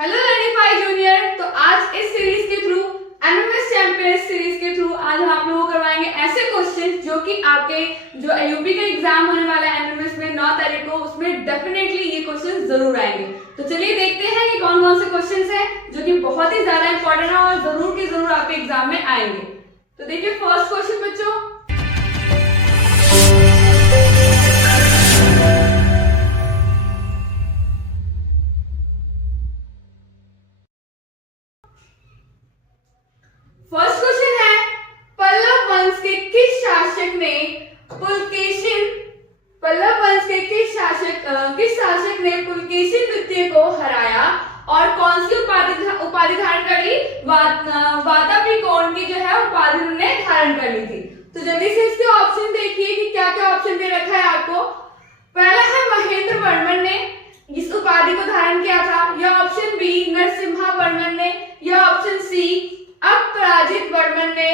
Hello learning junior. तो आज इस सीरीज के थ्रू एमएमएस चैंपियंस सीरीज के थ्रू आज हम आप लोगों को करवाएंगे ऐसे क्वेश्चन जो कि आपके जो यूपी का एग्जाम होने वाला है एमएमएस में 9 तारीख को, उसमें डेफिनेटली ये क्वेश्चन जरूर आएंगे। तो चलिए देखते हैं कि कौन कौन से क्वेश्चन है जो कि बहुत ही ज्यादा इंपॉर्टेंट है और जरूर के जरूर आपके एग्जाम में आएंगे। तो देखिए फर्स्ट क्वेश्चन बच्चों, फर्स्ट क्वेश्चन है पल्लव वंश के किस शासक ने पुलकेशिन द्वितीय को हराया और कौन सी उपाधि धारण कर ली? वातापिकोण की जो है उपाधि उन्होंने धारण कर ली थी। तो जल्दी से इसके ऑप्शन देखिए कि क्या क्या ऑप्शन दे रखा है आपको। पहला है महेंद्र वर्मन ने इस उपाधि को धारण किया था, या ऑप्शन बी नरसिम्हा वर्मन ने, या ऑप्शन सी अपराजित वर्मन ने,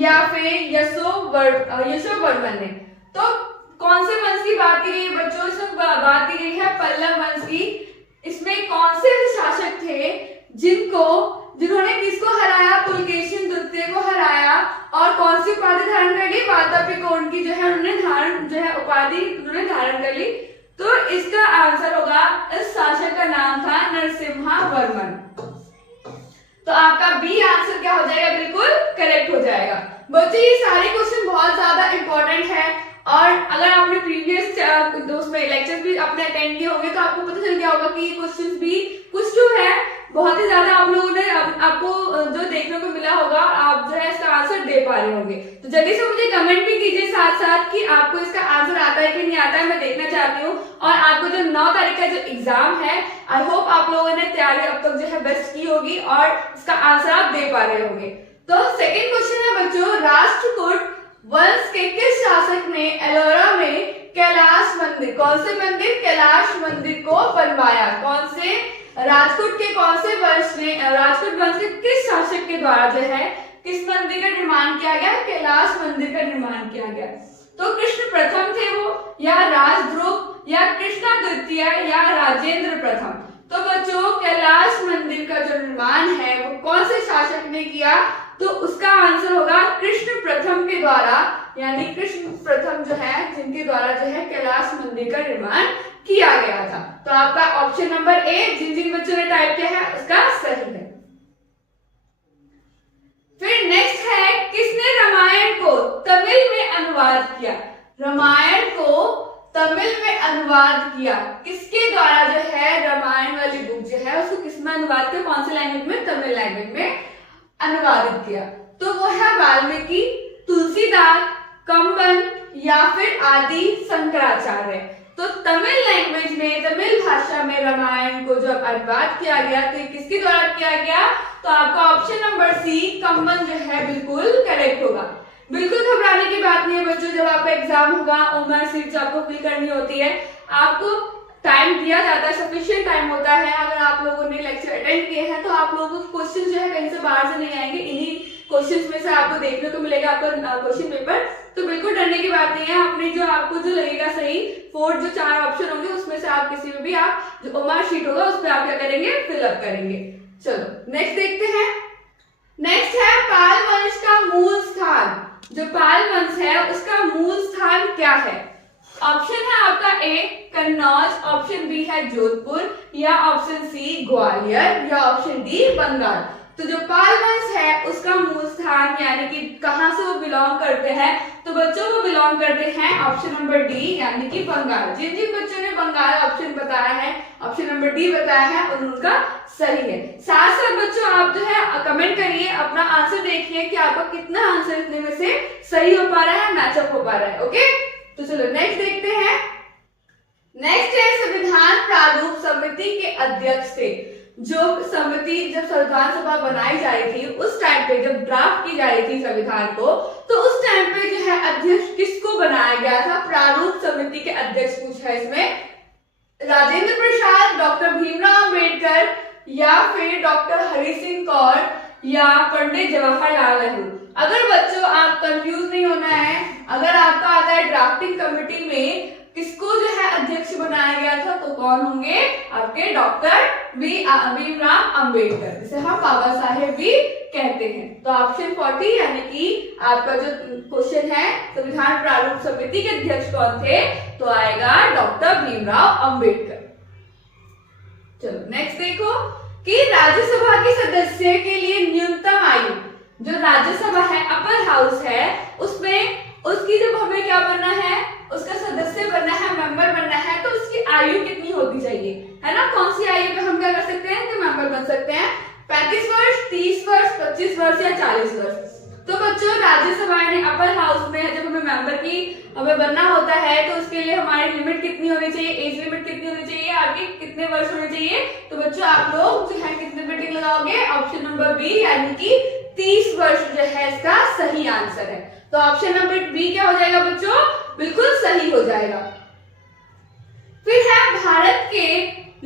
या फिर यशो वर्मन ने। तो कौन से वंश की बात की गई है बच्चों? इसमें बात की गई है पल्लव वंश की। इसमें कौन से शासक थे जिन्होंने किसको हराया? पुलकेशिन द्वितीय को हराया और कौन सी उपाधि धारण कर ली? वातापिकोण की जो है उपाधि उन्होंने धारण कर ली। तो इसका आंसर होगा, इस शासक का नाम था नरसिम्हा वर्मन। तो आपका बी आंसर क्या हो जाएगा? बिल्कुल करेक्ट हो जाएगा। बच्चों ये सारे क्वेश्चन बहुत ज्यादा इंपॉर्टेंट है और अगर आपने प्रीवियस उसमें लेक्चर्स भी अपने अटेंड किए होंगे तो आपको पता चल गया होगा कि ये क्वेश्चंस भी कुछ जो है बहुत ही ज्यादा आप लोगों ने आपको जो देखने को मिला होगा, आप जो है इसका आंसर दे पा रहे होंगे। तो जल्दी से मुझे कमेंट भी कीजिए साथ साथ कि आपको इसका आंसर आता है कि नहीं आता है, मैं देखना चाहती हूँ। और आपको जो 9 तारीख का जो एग्जाम है, आई होप आप लोगों ने तैयारी अब तक जो है बेस्ट की होगी और इसका आंसर आप दे पा रहे होंगे। तो सेकेंड क्वेश्चन है बच्चों, राष्ट्रकूट वंश के किस शासक ने एलोरा में कैलाश मंदिर, कौन से मंदिर? कैलाश मंदिर को बनवाया? कौन से राजपूत के कौन से वंश ने, राजपूत वंश के किस शासक के द्वारा जो है किस मंदिर का निर्माण किया गया? कैलाश मंदिर का निर्माण किया गया। तो कृष्ण प्रथम थे वो, या राजध्रुव, या कृष्णा द्वितीय, या राजेंद्र प्रथम। तो बच्चों कैलाश मंदिर का जो निर्माण है वो कौन से शासक ने किया? तो उसका आंसर होगा कृष्ण प्रथम के द्वारा, यानी कृष्ण प्रथम जो है जिनके द्वारा जो है कैलाश मंदिर का निर्माण किया गया था। तो आपका ऑप्शन नंबर ए जिन बच्चों ने टाइप किया है उसका सही है। फिर नेक्स्ट है, किसने रामायण को तमिल में अनुवाद किया? रामायण को तमिल में अनुवाद किया किसके द्वारा? जो है रामायण वाली बुक जो है उसको किसमें अनुवाद किया? कौन से लैंग्वेज में? तमिल लैंग्वेज में अनुवादित किया। तो वो है वाल्मीकि, तुलसीदास, कंबन, या फिर आदि शंकराचार्य। तो तमिल लैंग्वेज में, तमिल भाषा में रामायण को जब अनुवाद किया गया तो किसके द्वारा किया गया? तो आपका ऑप्शन नंबर सी कंबन जो है बिल्कुल करेक्ट होगा। बिल्कुल घबराने की बात नहीं है बच्चों, जब आपका एग्जाम होगा ओमआर सीट आपको फिल करनी होती है, आपको टाइम दिया जाता है, सफिशिएंट टाइम होता है। अगर आप लोगों ने लेक्चर अटेंड किए हैं तो आप लोगों को क्वेश्चन जो है कहीं से बाहर से नहीं आएंगे, इन्हीं क्वेश्चंस में से आपको देखने को मिलेगा आपका क्वेश्चन पेपर। तो बिल्कुल डरने की बात नहीं है। अपने जो आपको जो लगेगा सही, फोर्थ जो 4 ऑप्शन होंगे उसमें से आप किसी में भी आप जो ओमआर शीट होगा उस पर आप क्या करेंगे? फिलअप करेंगे। चलो नेक्स्ट देखते हैं। नेक्स्ट है पाल वंश का मूल स्थान। जो पाल वंश है उसका मूल स्थान क्या है? ऑप्शन है आपका ए कन्नौज, ऑप्शन बी है जोधपुर, या ऑप्शन सी ग्वालियर, या ऑप्शन डी बंगाल। तो जो पाल वंश है उसका मूल स्थान यानी कि कहां से वो बिलोंग करते हैं? तो बच्चों वो बिलोंग करते हैं ऑप्शन नंबर डी यानी कि बंगाल। जिन जिन बच्चों ने बंगाल ऑप्शन बताया है, ऑप्शन नंबर डी बताया है, और उनका सही है। साथ साथ बच्चों आप जो है कमेंट करिए, अपना आंसर देखिए कि आपका कितना आंसर इतने में से सही हो पा रहा है, मैचअप हो पा रहा है। ओके, तो चलो नेक्स्ट देखते हैं। नेक्स्ट है संविधान प्रारूप समिति के अध्यक्ष थे। जो समिति जब संविधान सभा बनाई जा रही थी उस टाइम पे, जब ड्राफ्ट की जा रही थी संविधान को, तो उस टाइम पे जो है अध्यक्ष किसको बनाया गया था? प्रारूप समिति के अध्यक्ष पूछा है इसमें। राजेंद्र प्रसाद, डॉक्टर भीमराव अंबेडकर, या फिर डॉक्टर हरि सिंह कौर, या पंडित जवाहरलाल नेहरू। अगर बच्चों आप कंफ्यूज नहीं होना है, अगर आपका आता है ड्राफ्टिंग कमेटी में किसको जो है अध्यक्ष बनाया गया था, तो कौन होंगे आपके डॉक्टर भीमराव अंबेडकर, जिसे हम बाबा साहेब भी कहते हैं। तो ऑप्शन 40 यानी कि आपका जो क्वेश्चन है संविधान प्रारूप समिति के अध्यक्ष कौन थे, तो आएगा डॉक्टर भीमराव अंबेडकर। चलो नेक्स्ट देखो कि राज्यसभा के सदस्य के लिए न्यूनतम आयु, जो राज्यसभा है अपर हाउस है, उसमें उसकी जब हमें क्या बनना है, उसका सदस्य बनना है, मेंबर बनना है, तो उसकी आयु कितनी होनी चाहिए, है ना। कौन सी आयु पे हम क्या कर सकते हैं कि मेंबर बन सकते हैं, 35 वर्ष, 30 वर्ष, 25 वर्ष या 40 वर्ष। तो बच्चों राज्यसभा ने अपर हाउस में जब हमें मेंबर की हमें बनना होता है, तो उसके लिए हमारी लिमिट कितनी होनी चाहिए, एज लिमिट कितनी होनी चाहिए, आपकी कितने वर्ष होने चाहिए। तो बच्चों आप लोग जो है कितने पे टिक लगाओगे, ऑप्शन नंबर बी यानी कि 30 वर्ष जो है इसका सही आंसर है। तो ऑप्शन नंबर बी क्या हो जाएगा बच्चों, बिल्कुल सही हो जाएगा। फिर है भारत के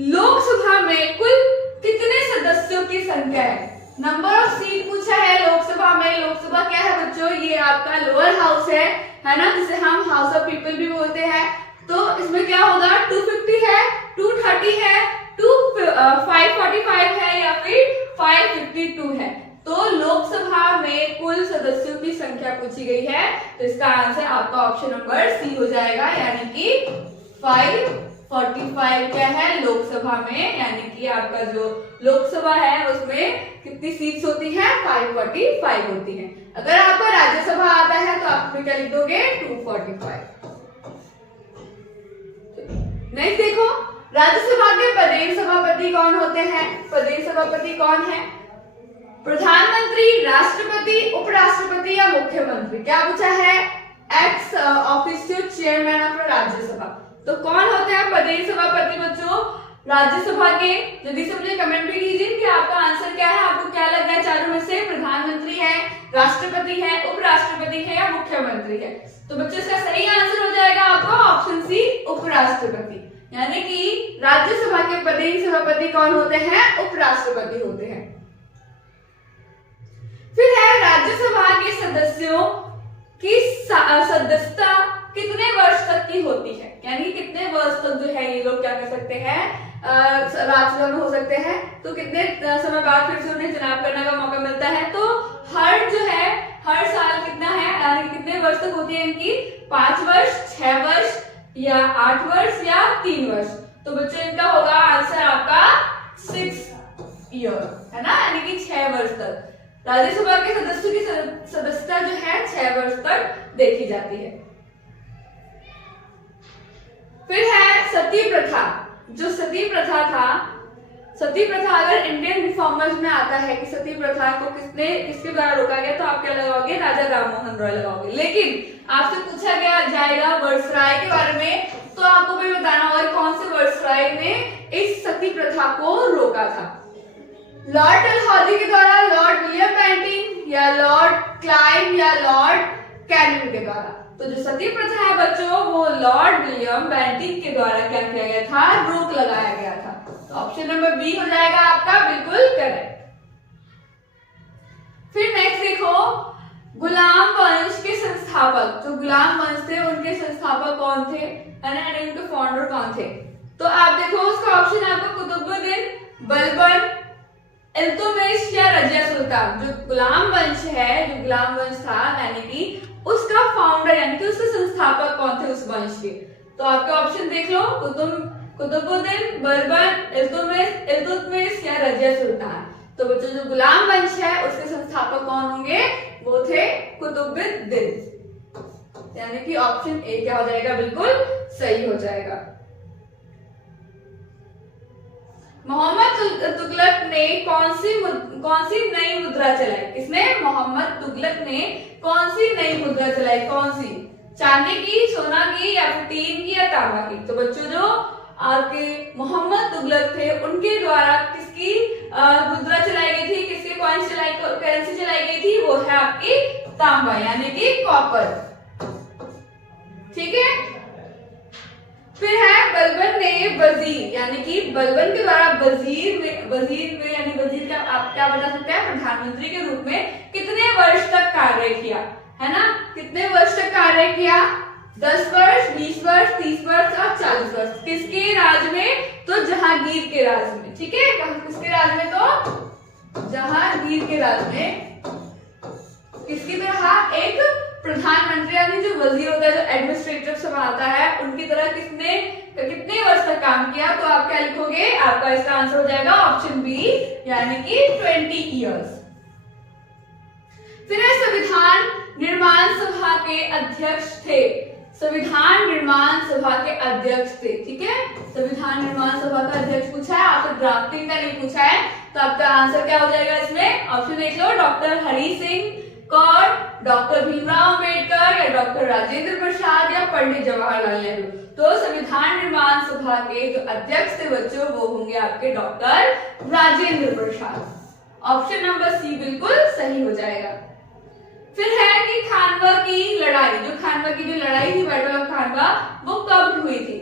लोकसभा में कुल कितने सदस्यों की संख्या है। नंबर ऑफ सीट पूछा है लोकसभा में। लोकसभा क्या है बच्चों, ये आपका लोअर हाउस है ना, जिसे हम हाउस ऑफ पीपल भी बोलते हैं। तो इसमें क्या होगा, 250 है, 230 है, 545 है या फिर 552 है। तो लोकसभा में कुल सदस्यों की संख्या पूछी गई है, तो इसका आंसर आपका ऑप्शन नंबर सी हो जाएगा, यानी कि 545 क्या है लोकसभा में, यानी कि आपका जो लोकसभा है उसमें कितनी सीट्स होती हैं, 545 होती हैं। अगर आपको राज्यसभा आता है तो आप क्या लिख दोगे, 245। नेक्स्ट देखो, राज्यसभा के प्रदेश सभापति कौन होते हैं। प्रदेश सभापति कौन है, प्रधानमंत्री, राष्ट्रपति, उपराष्ट्रपति या मुख्यमंत्री। क्या पूछा है, x official chairman of Rajya Sabha. तो कौन होते हैं प्रदेश सभापति बच्चों राज्यसभा के। जल्दी से मुझे कमेंट भी कीजिए कि आपका आंसर क्या है, आपको क्या लग रहा है चारों में से, प्रधानमंत्री है, राष्ट्रपति है, उपराष्ट्रपति है या मुख्यमंत्री है। तो बच्चों इसका सही आंसर हो जाएगा आपका ऑप्शन सी, उपराष्ट्रपति। यानी कि राज्यसभा के प्रदेश सभापति कौन होते हैं, उपराष्ट्रपति होते हैं। फिर है राज्यसभा के सदस्यों की सदस्यता कितने वर्ष तक की होती है, यानी कि कितने वर्ष तक जो है ये लोग क्या कर सकते हैं, राज्यसभा में हो सकते हैं। तो कितने समय बाद फिर से उन्हें चुनाव करने का मौका मिलता है। तो हर जो है हर साल कितना है, यानी कितने वर्ष तक होती है इनकी, 5 वर्ष, 6 वर्ष या 8 वर्ष या 3 वर्ष। तो बच्चों इनका होगा आंसर आपका 6 ईयर, है ना, यानी कि 6 वर्ष तक राज्यसभा के सदस्यों की सदस्यता जो है 6 वर्ष तक देखी जाती है। फिर है सती प्रथा। जो सती प्रथा था, सती प्रथा अगर इंडियन रिफॉर्मर्स में आता है कि सती प्रथा को किसके द्वारा रोका गया, तो आप क्या लगाओगे, राजा राममोहन रॉय लगाओगे। लेकिन आपसे पूछा गया जाएगा वर्सराय के बारे में, तो आपको भी बताना होगा कौन से वर्सराय ने इस सती प्रथा को रोका था। लॉर्ड डलहौजी के द्वारा, लॉर्ड विलियम बेंटिंक या लॉर्ड क्लाइव या लॉर्ड कैनिंग के द्वारा। तो जो सती प्रथा है बच्चों वो लॉर्ड विलियम बेंटिंक के द्वारा क्या किया गया था, रोक लगाया गया था। तो ऑप्शन नंबर बी हो जाएगा आपका बिल्कुल करेक्ट। फिर नेक्स्ट देखो, गुलाम वंश के संस्थापक, जो गुलाम वंश थे उनके संस्थापक कौन थे, है ना, उनके फाउंडर कौन थे। तो आप देखो उसका ऑप्शन है आपका कुतुबुद्दीन, बलबन, इल्तुतमिश या रजिया सुल्तान। जो गुलाम वंश है, जो गुलाम वंश था, यानी कि उसका फाउंडर यानी कि उसके संस्थापक कौन थे उस वंश के। तो आपके ऑप्शन देख लो, कुतुबुद्दीन, बलबन, इल्तुतमिश या रजिया सुल्तान। तो बच्चों जो गुलाम वंश है उसके संस्थापक कौन होंगे, वो थे कुतुबुद्दीन, यानी कि ऑप्शन ए क्या हो जाएगा, बिल्कुल सही हो जाएगा। मोहम्मद तुगलक ने कौन सी नई मुद्रा चलाई। किसने, मोहम्मद तुगलक ने कौन सी नई मुद्रा चलाई, कौन सी, चांदी की, सोना की या फिर टीन की या तांबा की। तो बच्चों जो आपके मोहम्मद तुगलक थे उनके द्वारा किसकी मुद्रा चलाई गई थी, किसके करेंसी चलाई गई थी, वो है आपकी तांबा यानी कि कॉपर। ठीक है। फिर है बलबन ने वजीर, यानी कि बलबन के द्वारा वजीर में यानी वजीर का आप क्या बता सकते हैं, प्रधानमंत्री के रूप में कितने वर्ष तक कार्य किया, है ना, कितने वर्ष तक कार्य किया, 10 वर्ष, 20 वर्ष, 30 वर्ष और 40 वर्ष। किसके राज में? तो जहांगीर के राज में। ठीक है, किसके राज में? तो जहांगीर के राज में। किसकी तरह? एक प्रधानमंत्री यानी जो वजीर होता है, जो एडमिनिस्ट्रेटिव संभालता है, उनकी तरह कितने वर्ष तक काम किया? तो आप क्या लिखोगे? आपका इसका आंसर हो जाएगा ऑप्शन बी, यानी कि 20 ईयर्स। फिर है संविधान निर्माण सभा के अध्यक्ष थे। संविधान निर्माण सभा के अध्यक्ष थे। ठीक है, संविधान निर्माण सभा का अध्यक्ष पूछा है, आपसे ड्राफ्टिंग का नहीं पूछा है, तो आपका आंसर क्या हो जाएगा इसमें? ऑप्शन देख लो, डॉक्टर हरि सिंह कौर, डॉक्टर भीमराव अंबेडकर या डॉक्टर राजेंद्र प्रसाद या पंडित जवाहरलाल नेहरू। तो संविधान निर्माण सभा के जो अध्यक्ष थे बच्चों, वो होंगे आपके doctor Rajendra Prasad. Option number C बिल्कुल सही हो जाएगा। फिर है कि खानवा की लड़ाई, जो खानवा की जो लड़ाई थी, बैटल ऑफ खानवा, वो कब हुई थी?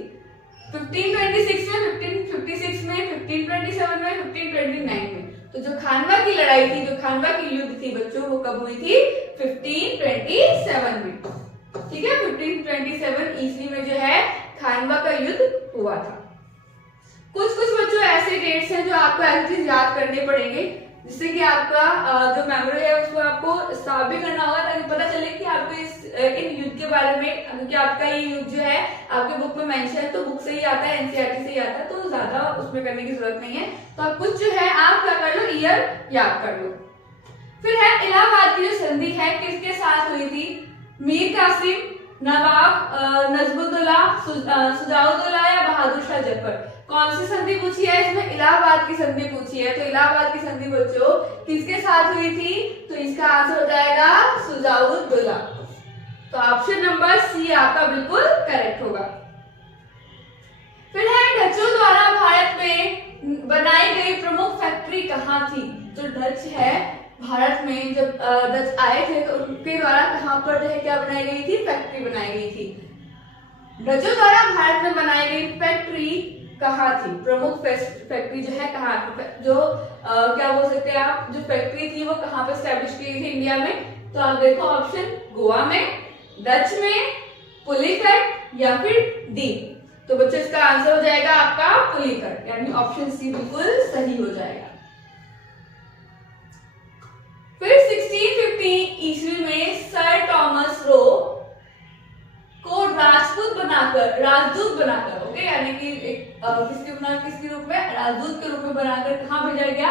1526 में, 1556 में, 1527 में, 1529 में। तो जो खानवा की लड़ाई थी, जो खानवा की युद्ध थी बच्चों, वो कब हुई थी? 1527 में। ठीक है, 1527 ईस्वी में जो है खानवा का युद्ध हुआ था। कुछ बच्चों ऐसे डेट्स हैं जो आपको ऐसी चीज याद करने पड़ेंगे, जिससे कि आपका जो मेमोरी है उसको आपको स्टॉप भी करना होगा, ताकि पता चले कि आपको इन युद्ध के बारे में, क्योंकि आपका ये युद्ध जो है आपके बुक में मेंशन है, तो बुक से ही आता है, एनसीईआरटी से ही आता है, तो ज्यादा उसमें करने की जरूरत नहीं है। तो आप कुछ जो है आप क्या कर लो, ईयर याद कर लो। फिर है इलाहाबाद की जो संधि है किसके साथ हुई थी? मीर कासिम, नवाब नजमुद्दौला, सुजाउद्दौला या बहादुर शाह जफर। कौन सी संधि पूछी है इसमें? इलाहाबाद की संधि पूछी है। तो इलाहाबाद की संधि बच्चों किसके साथ हुई थी? तो इसका आंसर हो जाएगा सुजाउद्दौला। तो ऑप्शन नंबर सी आपका बिल्कुल करेक्ट होगा। फिर है डचों द्वारा भारत में बनाई गई प्रमुख फैक्ट्री कहाँ थी? जो डच है भारत में, जब डच आए थे तो उनके द्वारा कहाँ पर जो है क्या बनाई गई थी? फैक्ट्री बनाई गई थी। डचों द्वारा भारत में बनाई गई फैक्ट्री कहाँ थी? प्रमुख फैक्ट्री जो है कहाँ, जो क्या बोल सकते हैं आप, जो फैक्ट्री थी वो कहाँ पर स्टैब्लिश की गई थी इंडिया में? तो आप देखो ऑप्शन, गोवा में, डच में, पुलिकट या फिर डी। तो बच्चों इसका आंसर हो जाएगा आपका पुलिकट, यानी ऑप्शन सी बिल्कुल सही हो जाएगा। फिर 1650 ईस्वी में सर टॉमस रो को राजदूत बनाकर, ओके, यानी कि किसके रूप में? राजदूत के रूप में बनाकर कहाँ भेजा गया?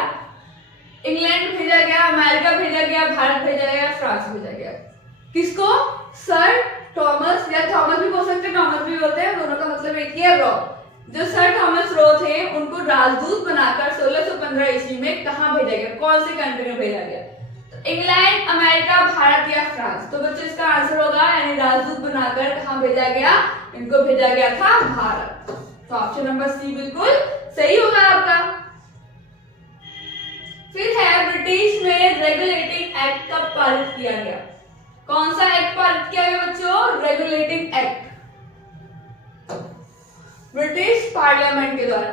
इंग्लैंड भेजा गया, अमेरिका भेजा गया, भारत भेजा गया, फ्रांस भेजा गया। किसको? सर टॉमस, या थॉमस भी बोल सकते हैं, टॉमस भी बोलते हैं, दोनों का मतलब एक ही है, रो। जो सर टॉमस रो थे उनको राजदूत बनाकर 1615 ईस्वी में कहाँ भेजा गया? कौन सी कंट्री में भेजा गया? इंग्लैंड, अमेरिका, भारत या फ्रांस। तो बच्चों इसका आंसर होगा, यानी राजदूत बनाकर कहाँ भेजा गया? इनको भेजा गया था भारत। तो ऑप्शन नंबर सी बिल्कुल सही होगा आपका। फिर है ब्रिटिश में रेगुलेटिंग एक्ट कब पारित किया गया? कौन सा एक्ट पारित किया गया बच्चों? रेगुलेटिंग एक्ट ब्रिटिश पार्लियामेंट के द्वारा।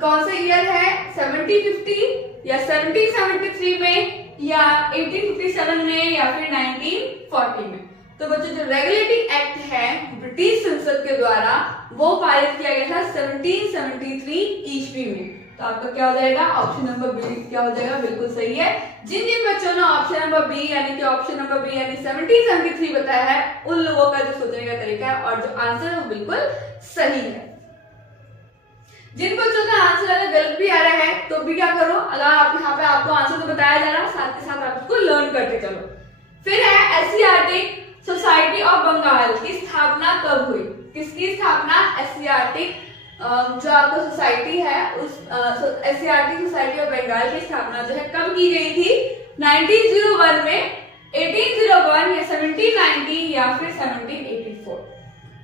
कौन सा ईयर है? 1750 या 1773 में या 1857 में या फिर 1940 में। तो बच्चों जो रेगुलेटिंग एक्ट है ब्रिटिश संसद के द्वारा, वो पारित किया गया था 1773 ईस्वी में। तो आपका क्या हो जाएगा? ऑप्शन नंबर बी क्या हो जाएगा? बिल्कुल सही है। जिन बच्चों ने ऑप्शन नंबर बी यानी कि ऑप्शन नंबर बी यानी 1773 बताया है, उन लोगों का जो सोचने का तरीका है और जो आंसर है वो बिल्कुल सही है। जिन बच्चों का आंसर अगर गलत भी आ रहा है तो भी क्या करो, अगर आप यहाँ पे आपको आंसर तो बताया जा रहा है, साथ के साथ आप उसको लर्न करते चलो। फिर है एशियाटिक सोसाइटी ऑफ बंगाल की स्थापना कब हुई? किसकी स्थापना? एशियाटिक जो आपका सोसाइटी है उस एशियाटिक सोसाइटी ऑफ बंगाल की स्थापना जो है कब की गई थी? 1901 में, 1801 या 1790 या फिर 1784।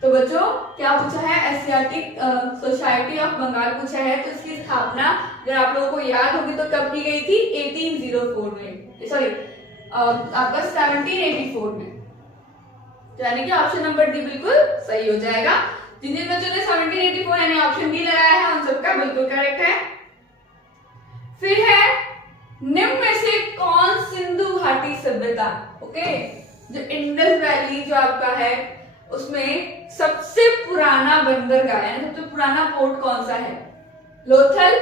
तो बच्चों क्या पूछा है? एशियाटिक सोसाइटी ऑफ बंगाल पूछा है। तो इसकी स्थापना अगर आप लोगों को याद होगी तो कब की गई थी? 1804 में, सॉरी आपका 1784 में। तो यानी कि ऑप्शन नंबर डी बिल्कुल सही हो जाएगा। जिन जिन बच्चों ने 1784 यानी ऑप्शन डी लगाया है उन सबका बिल्कुल करेक्ट है। फिर है निम्न में से कौन सिंधु घाटी सभ्यता, ओके, जो इंडस वैली जो आपका है उसमें सबसे पुराना बंदरगाह यानी सबसे पुराना पोर्ट कौन सा है? लोथल,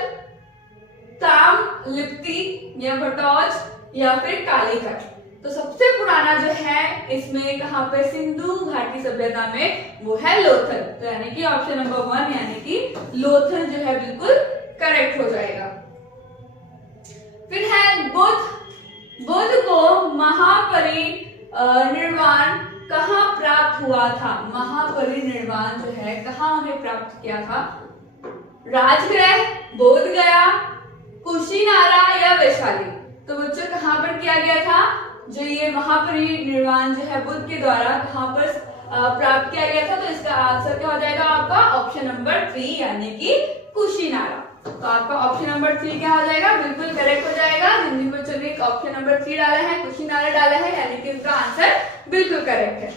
ताम लिप्ति या भटौज या फिर कालीकट। तो सबसे पुराना जो है इसमें कहां पे सिंधु घाटी सभ्यता में, वो है लोथल। तो यानी कि ऑप्शन नंबर 1 यानी कि लोथल जो है बिल्कुल करेक्ट हो जाएगा। फिर है बुद्ध को महापरिनिर्वाण कहाँ प्राप्त हुआ था? महापरिनिर्वाण जो है कहाँ उन्हें प्राप्त किया था? राजगृह, बोध गया, कुशीनारा या वैशाली। तो बच्चों कहाँ पर किया गया था? जो ये महापरिनिर्वाण जो है बुद्ध के द्वारा कहाँ पर प्राप्त किया गया था? तो इसका आंसर क्या हो जाएगा आपका? ऑप्शन नंबर 3 यानी कि कुशीनारा। तो आपका ऑप्शन नंबर 3 क्या हो जाएगा? बिल्कुल करेक्ट हो जाएगा। जिन जिन बच्चों ने ऑप्शन नंबर 3 डाला है, कुशीनारा डाला है, यानी कि इसका आंसर बिल्कुल करेक्ट है।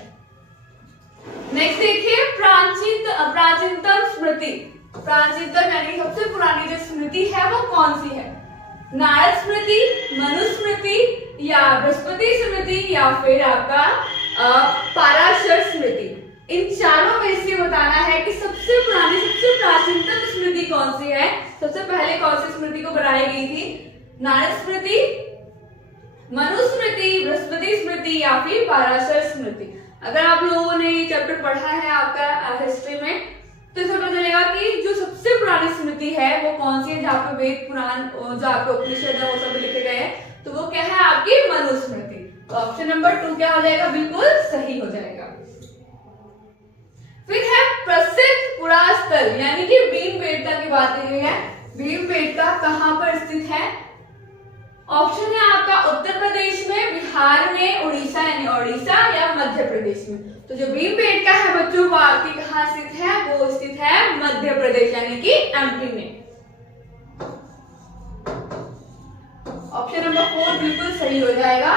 नेक्स्ट देखिए प्राचीनतम स्मृति। प्राचीनतम यानी सबसे पुरानी जो स्मृति है वो कौन सी है? नारद स्मृति, मनुस्मृति या बृहस्पति स्मृति या फिर आपका पाराशर स्मृति। इन चारों में से बताना है कि सबसे पुरानी सबसे प्राचीनतम स्मृति कौन सी है। सबसे पहले कौन सी स्मृति को बनाई गई थी? नारद स्मृति, मनुस्मृति, बृहस्पति स्मृति या फिर पाराशर स्मृति। अगर आप लोगों ने ये चैप्टर पढ़ा है आपका हिस्ट्री में तो इसमें पता चलेगा कि जो सबसे पुरानी स्मृति है वो कौन सी है, जहाँ पे वेद पुराण जो आपके उपनिषद है वो सब लिखे गए हैं। तो वो क्या है? आपकी मनुस्मृति। तो ऑप्शन नंबर 2 क्या हो जाएगा? बिल्कुल सही हो जाएगा। फिर है प्रसिद्ध पुरास्थल यानी कि भीमबेटका की बात की गई है। भीमबेटका कहाँ पर स्थित है? ऑप्शन है आपका उत्तर प्रदेश में, बिहार में, उड़ीसा यानी ओडिशा या मध्य प्रदेश में। तो जो भीमबेटका है बच्चों वो आपकी कहाँ स्थित है? वो स्थित है मध्य प्रदेश यानी कि एमपी में। ऑप्शन नंबर 4 बिल्कुल सही हो जाएगा।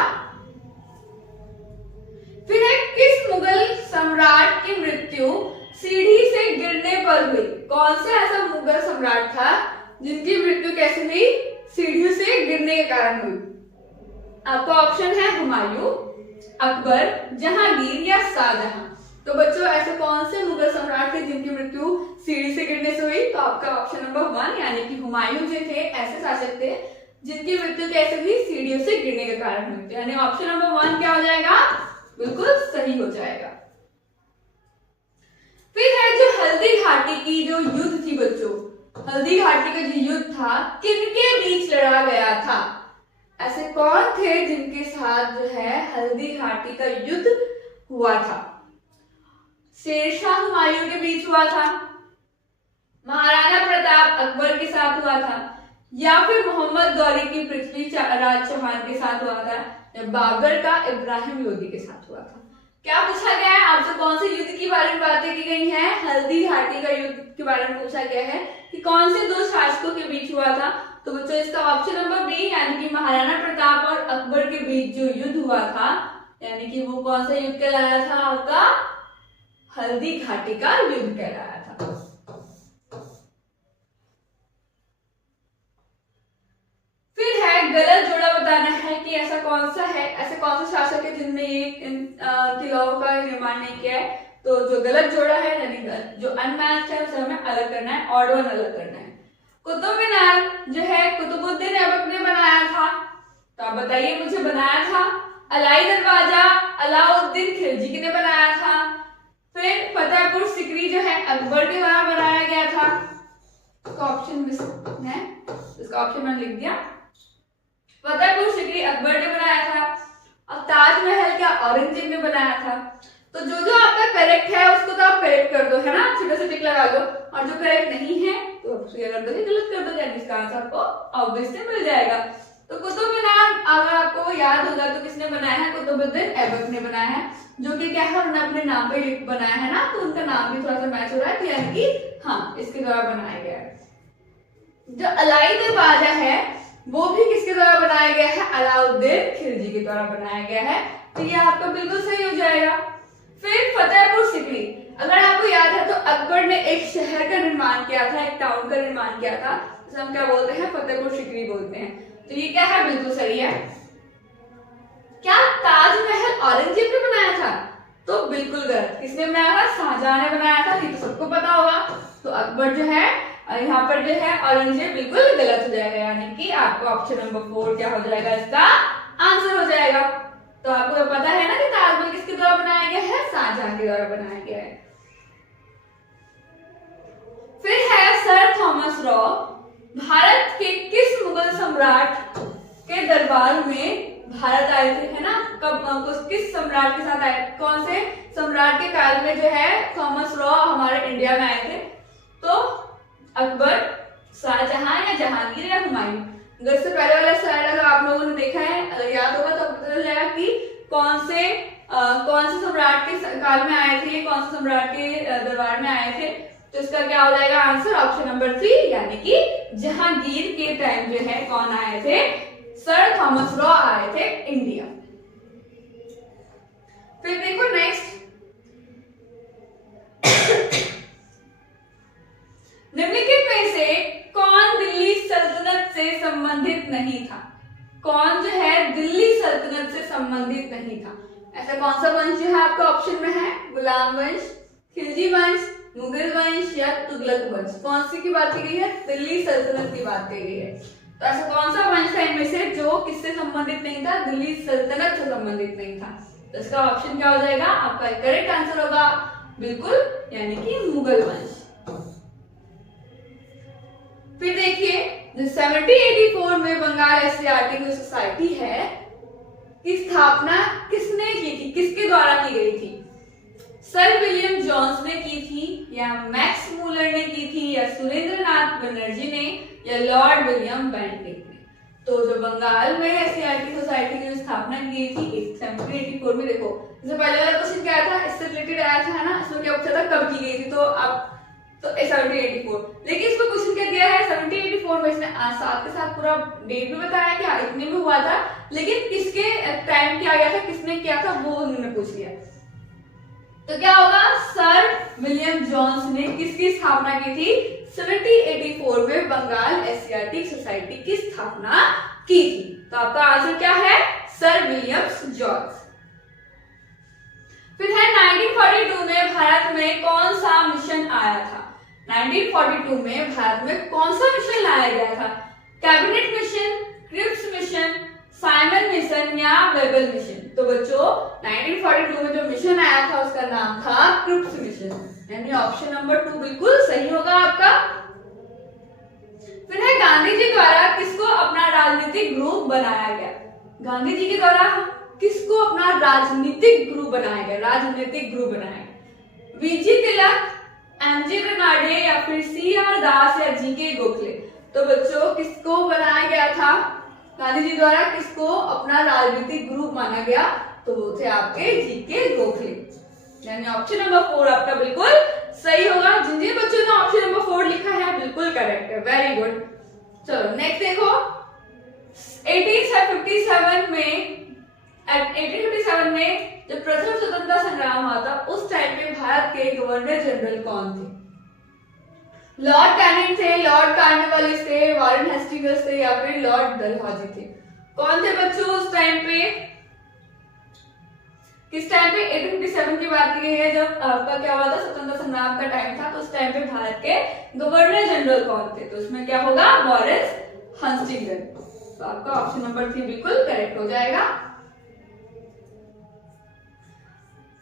फिर है किस मुगल सम्राट की मृत्यु सीढ़ी से गिरने पर हुई? कौन सा ऐसा मुगल सम्राट था जिनकी मृत्यु कैसे हुई? सीढ़ियों से गिरने के कारण हुई। आपका ऑप्शन है हुमायूं, अकबर, जहांगीर या शाहजहां। तो बच्चों ऐसे कौन से मुगल सम्राट थे जिनकी मृत्यु सीढ़ी से गिरने से हुई? तो आपका ऑप्शन नंबर 1 यानी कि हुमायूं जो थे ऐसे शासक थे जिनकी मृत्यु कैसे हुई? सीढ़ियों से गिरने के कारण हुई। यानी ऑप्शन नंबर 1 क्या हो जाएगा? बिल्कुल सही हो जाएगा। फिर है जो हल्दी घाटी की जो युद्ध थी बच्चों, हल्दी घाटी का जो युद्ध था किनके बीच लड़ा गया था? ऐसे कौन थे जिनके साथ जो है हल्दी घाटी का युद्ध हुआ था? शेरशाह हुमायूं के बीच हुआ था, महाराणा प्रताप अकबर के साथ हुआ था या फिर मोहम्मद गौरी की पृथ्वीराज चौहान के साथ हुआ था या बाबर का इब्राहिम लोदी के साथ हुआ था? क्या पूछा गया है आपसे? कौन से युद्ध के बारे में बातें की गई हैं? हल्दी घाटी का युद्ध के बारे में पूछा गया है कि कौन से दो शासकों के बीच हुआ था। तो बच्चों इसका ऑप्शन नंबर बी यानी कि महाराणा प्रताप और अकबर के बीच जो युद्ध हुआ था यानी कि वो कौन सा युद्ध कहलाया था? आपका हल्दी घाटी का युद्ध कहलाया था। फिर है गलत जोड़ा बताना है कि ऐसा कौन सा है, ऐसे कौन सा शासक है जिनने ये किलाओं का निर्माण नहीं किया है। तो जो गलत जोड़ा है यानी जो अनमैच्ड है उसे हमें अलग करना है, ऑड वन अलग करना है। कुतुब मीनार जो है कुतुबुद्दीन ऐबक ने बनाया था। तो आप बताइए मुझे बनाया था। अलाई दरवाजा अलाउद्दीन खिलजी ने बनाया था। फिर फतेहपुर सिकरी जो है अकबर के द्वारा बनाया गया था। इसका ऑप्शन मिस है, इसका ऑप्शन मैंने लिख दिया। फतेहपुर सिकरी अकबर ने बनाया था और ताजमहल क्या औरंगजेब ने बनाया था। तो जो जो आपका करेक्ट है उसको तो आप करेक्ट कर दो, है ना, छोटा सा टिक लगा दो, और जो करेक्ट नहीं है तो उसको क्या कर दोगे? गलत कर दो, यानी इसका आंसर आपको ऑब्वियसली मिल जाएगा। तो कुतुब मीनार अगर आपको याद होगा तो किसने बनाया है? कुतुबुद्दीन ऐबक ने बनाया है, जो कि क्या है उन्होंने अपने नाम पे बनाया है ना, तो उनका नाम भी थोड़ा सा मैच हो रहा है, तो यानी कि हाँ इसके द्वारा बनाया गया है। जो अलाई दरवाजा है वो भी किसके द्वारा बनाया गया है? अलाउद्दीन खिलजी के द्वारा बनाया गया है। तो ये आपका बिल्कुल सही हो जाएगा। फिर फतेहपुर सिकरी, अगर आपको याद है तो अकबर ने एक शहर का निर्माण किया था, एक टाउन का निर्माण किया था, जिसे हम क्या बोलते हैं? फतेहपुर सिकरी बोलते हैं। तो ये क्या है? बिल्कुल सही है। क्या ताजमहल औरंगजेब ने बनाया था? तो बिल्कुल गलत। किसने बनाया था? शाहजहां ने बनाया था, ये तो सबको पता होगा। तो अकबर जो है यहाँ पर जो है औरंगजेब बिल्कुल गलत हो जाएगा, यानी कि आपको ऑप्शन नंबर 4 क्या हो जाएगा, इसका आंसर हो जाएगा। तो आपको पता है ना कि ताजमहल किसके द्वारा बनाया गया है? शाहजहां के द्वारा बनाया गया है। फिर है सर थॉमस रॉ भारत के किस मुगल सम्राट के दरबार में भारत आए थे, है ना? कब किस सम्राट के साथ आए? कौन से सम्राट के काल में जो है थॉमस रॉ हमारे इंडिया में आए थे? तो अकबर, शाहजहां या जहांगीर या हुमायूं? अगर इससे पहले वाला स्लाइड अगर आप लोगों ने देखा है, अगर याद होगा तो पता चल जाएगा कि कौन से सम्राट के काल में आए थे, कौन से सम्राट के दरबार में आए थे। तो इसका क्या हो जाएगा आंसर? ऑप्शन नंबर 3, यानी कि जहांगीर के टाइम जो है कौन आए थे? सर थॉमस रॉ आए थे इंडिया। फिर देखो नेक्स्ट, निम्नलिखित में से कौन दिल्ली सल्तनत से संबंधित नहीं था? कौन जो है दिल्ली सल्तनत से संबंधित नहीं था? ऐसा कौन सा वंश जो है आपका ऑप्शन में है? गुलाम वंश, खिलजी वंश, मुगल वंश या तुगलक वंश? कौन सी की बात की गई है? दिल्ली सल्तनत की बात की गई है। तो ऐसा कौन सा वंश था इनमें से जो किससे संबंधित नहीं था? दिल्ली सल्तनत से संबंधित नहीं था। तो इसका ऑप्शन क्या हो जाएगा? आपका करेक्ट आंसर होगा बिल्कुल, यानी कि मुगल वंश। फिर देखिए, 1784 में बंगाल एशियाटिक सोसाइटी है की स्थापना किसने की थी? किसके द्वारा की गई थी? सर विलियम जोन्स ने की थी, या मैक्स मूलर ने की थी, या सुरेंद्रनाथ बनर्जी ने, या लॉर्ड विलियम बेंटिक ने? तो जो बंगाल में एशियाटिक सोसाइटी की स्थापना की गई थी 1784 में, देखो इससे पहले वाला क्वेश्चन क्या था, इससे रिलेटेड आया था, है ना? इसमें क्या पूछा था कब की गई थी? तो आप तो 1784, लेकिन इसमें क्वेश्चन क्या दिया है 1784 में, इसने साथ के साथ पूरा डेट भी बताया कि इतने में हुआ था, लेकिन किसके टाइम किया गया था, किसने किया था, वो उन्होंने पूछ लिया। तो क्या होगा? सर विलियम जोन्स ने किसकी स्थापना की थी? 1784 में बंगाल एशियाटिक सोसाइटी की स्थापना की थी। तो आपका आंसर क्या है? Sir Williams Jones. फिर है 1942 में भारत में कौन सा मिशन आया था? 1942 में भारत में कौन सा मिशन लाया गया था? Cabinet mission, Cripps mission, Simon mission या बेबल मिशन? तो बच्चों 1942 में जो मिशन आया था उसका नाम था क्रिप्स मिशन, यानी ऑप्शन नंबर 2 बिल्कुल सही होगा आपका। फिर है गांधी जी द्वारा किसको अपना राजनीतिक ग्रुप बनाया गया? गांधी जी के द्वारा किसको अपना राजनीतिक ग्रुप बनाया गया? राजनीतिक ग्रुप बनाया गया वीजी तिलक, एमजी रनाडे या फिर सीआर दास या जीके गोखले? तो बच्चों किसको बनाया गया था गांधी जी द्वारा? किसको अपना राजनीतिक ग्रुप माना गया? तो वो थे आपके जीके गोखले, यानी ऑप्शन नंबर 4 आपका बिल्कुल सही होगा। जिन जिन बच्चों ने ऑप्शन नंबर 4 लिखा है बिल्कुल करेक्ट है, वेरी गुड। चलो नेक्स्ट देखो, 1857 में जब प्रथम स्वतंत्रता संग्राम हुआ था उस टाइम पे भारत के गवर्नर जनरल कौन थे? लॉर्ड कैनिंग थे, लॉर्ड कार्नवालिस थे, वॉरेन हेस्टिंग्स थे या फिर लॉर्ड डलहौजी थे? कौन थे बच्चों उस टाइम पे? किस टाइम पे? 1857 की बात की गई है, जब आपका क्या हुआ था स्वतंत्रता संग्राम का टाइम था, तो उस टाइम पे भारत के गवर्नर जनरल कौन थे? तो उसमें क्या होगा? Warren Hastings. तो आपका ऑप्शन नंबर 3 बिल्कुल करेक्ट हो जाएगा।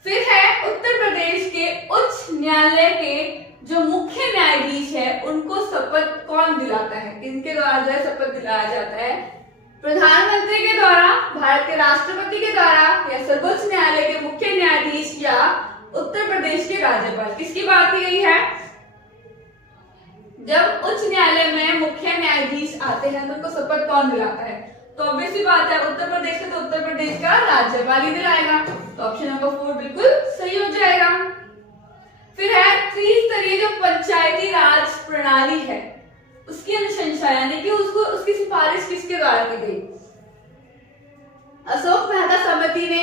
फिर है उत्तर प्रदेश के उच्च न्यायालय के जो मुख्य न्यायाधीश है उनको शपथ कौन दिलाता है? किनके द्वारा जो है शपथ दिलाया जाता है? प्रधानमंत्री के द्वारा, भारत के राष्ट्रपति के द्वारा, या सर्वोच्च न्यायालय के मुख्य न्यायाधीश, या उत्तर प्रदेश के राज्यपाल? किसकी बात की गई है? जब उच्च न्यायालय में मुख्य न्यायाधीश आते हैं तो उनको शपथ कौन दिलाता है? तो ऑब्वियसली बात है उत्तर प्रदेश का, तो उत्तर प्रदेश का राज्यपाल ही दिलाएगा। तो ऑप्शन नंबर 4 बिल्कुल सही हो जाएगा। फिर है त्रिस्तरीय जो पंचायती राज प्रणाली है उसकी अनुशंसा, यानी कि उसकी सिफारिश किसके द्वारा की गई? अशोक मेहता समिति ने,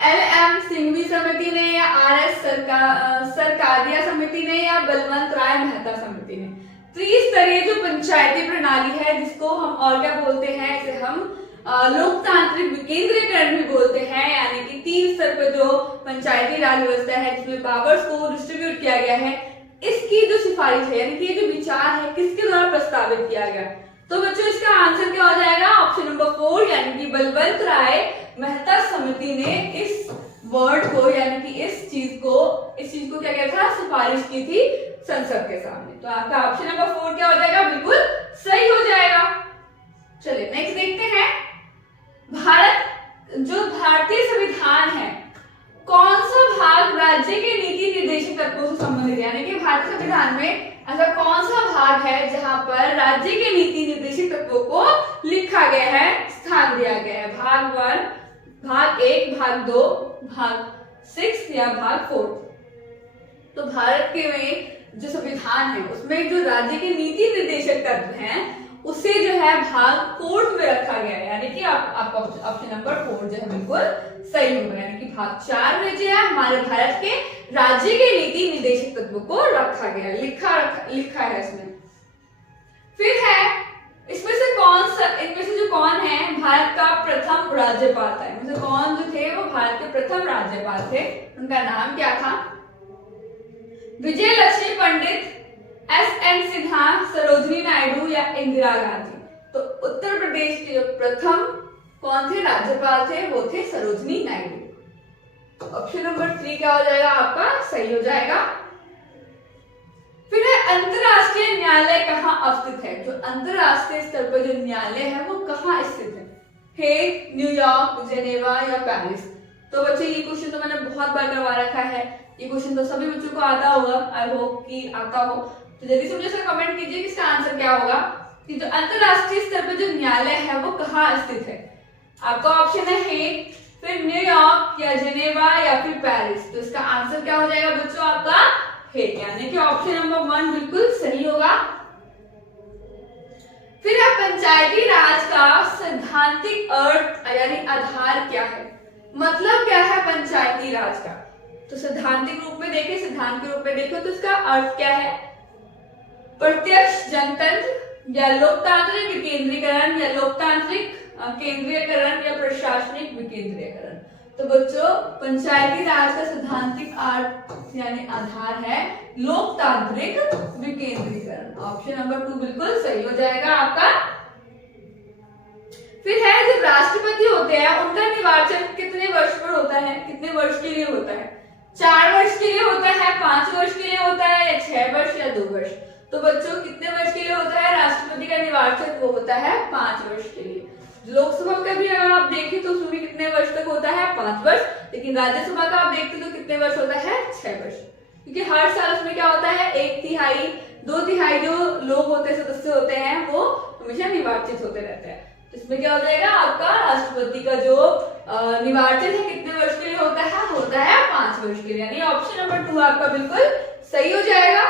LM सिंघवी समिति ने, या RS सरकारिया समिति ने, या बलवंत राय मेहता समिति ने? त्रिस्तरीय जो पंचायती प्रणाली है जिसको हम और क्या बोलते हैं? इसे हम लोकतांत्रिक विकेंद्रीकरण भी बोलते हैं, यानी कि 3 स्तर पर जो पंचायती राज व्यवस्था है जिसमें पावर्स को डिस्ट्रीब्यूट किया गया है, इसकी जो सिफारिश है यानी कि ये जो विचार है किसके द्वारा प्रस्तावित किया गया। तो बच्चों इसका आंसर क्या हो जाएगा, ऑप्शन नंबर 4 यानी कि बलवंत राय मेहता समिति ने इस वर्ड को यानी कि इस चीज को क्या किया था, सिफारिश की थी संसद के सामने। तो आपका ऑप्शन नंबर 4 क्या हो जाएगा, बिल्कुल सही हो जाएगा। चलिए नेक्स्ट देखते हैं, भारतीय संविधान है, कौन सा भाग राज्य के नीति निर्देशक तत्वों से संबंधित है, यानी कि भारतीय संविधान में ऐसा कौन सा भाग है जहां पर राज्य के नीति निर्देशक तत्वों को लिखा गया है, स्थान दिया गया है। भाग 1, भाग 1, भाग 2, भाग 6 या भाग 4। तो भारत के में जो संविधान है उसमें जो राज्य के नीति निर्देशक तत्व हैं उसे जो है भाग 4 में रखा गया है, यानी कि आपका ऑप्शन नंबर 4 जो है बिल्कुल सही होगा, यानी कि भाग 4 में जो है हमारे भारत के राज्य के नीति निर्देशक तत्वों को रखा गया, लिखा है इसमें। फिर है इनमें से जो कौन है भारत का प्रथम राज्यपाल था, इनमें से कौन जो थे वो भारत के प्रथम राज्यपाल थे, उनका नाम क्या था, विजय लक्ष्मी पंडित, एस.एन. सिन्हा, सरोजिनी नायडू या इंदिरा गांधी। तो उत्तर प्रदेश के जो प्रथम कौन थे राज्यपाल थे, वो थे सरोजिनी नायडू। ऑप्शन नंबर 3 क्या हो जाएगा, आपका सही हो जाएगा। फिर है अंतरराष्ट्रीय न्यायालय कहाँ अवस्थित है, जो अंतरराष्ट्रीय स्तर पर जो न्यायालय है वो कहाँ स्थित है, हेग, न्यूयॉर्क, जेनेवा या पेरिस। तो बच्चे ये क्वेश्चन तो मैंने बहुत बार करवा रखा है, ये क्वेश्चन तो सभी बच्चों को आता होगा, आई होप कि आता हो। तो जल्दी से मुझे सर कमेंट कीजिए कि इसका आंसर क्या होगा, कि जो अंतरराष्ट्रीय स्तर पर जो न्यायालय है वो कहाँ स्थित है। आपका ऑप्शन है हेग, फिर न्यूयॉर्क या जेनेवा या फिर पेरिस। तो इसका आंसर क्या हो जाएगा बच्चों, आपका हेग, यानी कि ऑप्शन नंबर 1 बिल्कुल सही होगा। फिर है पंचायती राज का सैद्धांतिक अर्थ यानी आधार क्या है, मतलब क्या है पंचायती राज का। तो सैद्धांतिक रूप में देखें, सिद्धांत के रूप में देखो तो इसका अर्थ क्या है, प्रत्यक्ष जनतंत्र या लोकतांत्रिक विकेंद्रीकरण या लोकतांत्रिक केंद्रीयकरण या प्रशासनिक विकेंद्रीकरण। तो बच्चों पंचायती राज का सैद्धांतिक अर्थ यानी आधार है लोकतांत्रिक विकेंद्रीकरण। ऑप्शन नंबर 2 बिल्कुल सही हो जाएगा आपका। फिर है जब राष्ट्रपति होते हैं उनका निर्वाचन कितने वर्ष पर होता है, कितने वर्ष के लिए होता है, 4 वर्ष के लिए होता है, 5 वर्ष के लिए होता है या 6 वर्ष या 2 वर्ष। तो बच्चों कितने वर्ष के लिए होता है राष्ट्रपति का निर्वाचन, वो होता है 5 वर्ष के लिए। लोकसभा का भी अगर आप देखें तो उसमें कितने वर्ष तक होता है, 5 वर्ष, लेकिन राज्यसभा का आप देखते तो कितने वर्ष होता है, 6 वर्ष। क्योंकि हर साल उसमें क्या होता है, 1/3 2/3 जो लोग होते हैं, सदस्य होते हैं, वो हमेशा निर्वाचित होते रहते हैं। तो इसमें क्या हो जाएगा, आपका राष्ट्रपति का जो निर्वाचन है कितने वर्ष के लिए होता है 5 वर्ष के लिए, यानी ऑप्शन नंबर 2 आपका बिल्कुल सही हो जाएगा।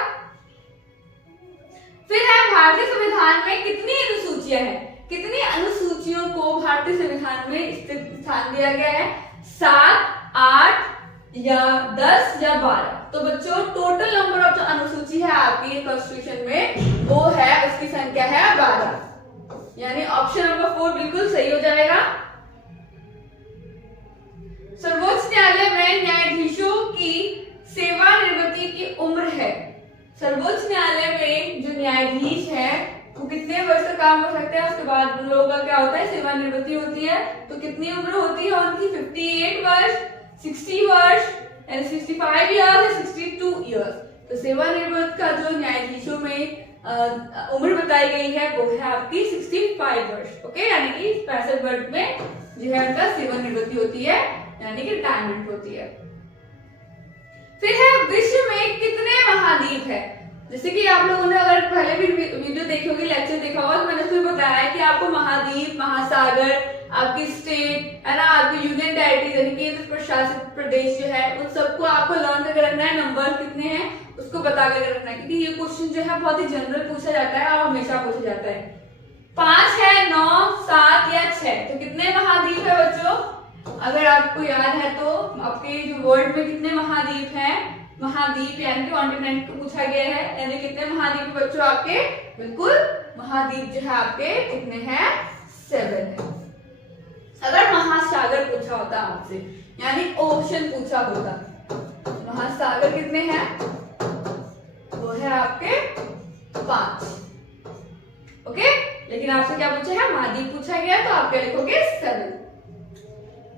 फिर है भारतीय संविधान में कितनी अनुसूचियां हैं, कितनी अनुसूचियों को भारतीय संविधान में स्थान दिया गया है, 7, 8 या 10 या 12। तो बच्चों टोटल नंबर ऑफ जो अनुसूची है आपकी कॉन्स्टिट्यूशन में वो है, उसकी संख्या है 12, यानी ऑप्शन नंबर 4 बिल्कुल सही हो जाएगा। सर्वोच्च न्यायालय में न्यायाधीशों की सेवानिवृत्ति की उम्र है, सर्वोच्च न्यायालय में जो न्यायाधीश है वो कितने वर्ष तक काम कर सकते हैं, उसके बाद उन लोगों का क्या होता है, सेवानिवृत्ति होती है। तो कितनी उम्र होती है उनकी, 58 वर्ष, 60 वर्ष, 65 इयर्स, 62 इयर्स। तो सेवानिवृत्त का जो न्यायाधीशों में उम्र बताई गई है वो है आपकी 65 वर्ष। ओके, यानी कि 65 वर्ष में जो है उनका सेवानिवृत्ति होती है, यानी कि रिटायरमेंट होती है। फिर है विश्व में कितने महाद्वीप है, जैसे कि आप लोगों ने अगर पहले भी वीडियो देखी होगी, लेक्चर देखा होगा, तो मैंने उसमें बताया है कि आपको महाद्वीप, महासागर, आपकी स्टेट है ना, आपकी यूनियन टेरिटरीज यानी केंद्र प्रशासित प्रदेश जो है उन सबको आपको लर्न करके रखना है, नंबर कितने हैं उसको बता कर रखना है, क्योंकि ये क्वेश्चन जो है बहुत ही जनरल पूछा जाता है और हमेशा पूछा जाता है। 5 है, 9, 7 या 6। तो कितने महाद्वीप है बच्चों, अगर आपको याद है तो आपके जो वर्ल्ड में कितने महाद्वीप हैं, महाद्वीप यानी कि कॉन्टिनेंट को पूछा गया है, यानी कितने महाद्वीप बच्चों आपके, बिल्कुल महाद्वीप जो है आपके कितने हैं, 7 है। आपसे, यानी ओशन पूछा होता। महासागर कितने हैं? वो है आपके 5। ओके, लेकिन आपसे क्या पूछा है? महाद्वीप पूछा गया, तो आप क्या लिखोगे? 7।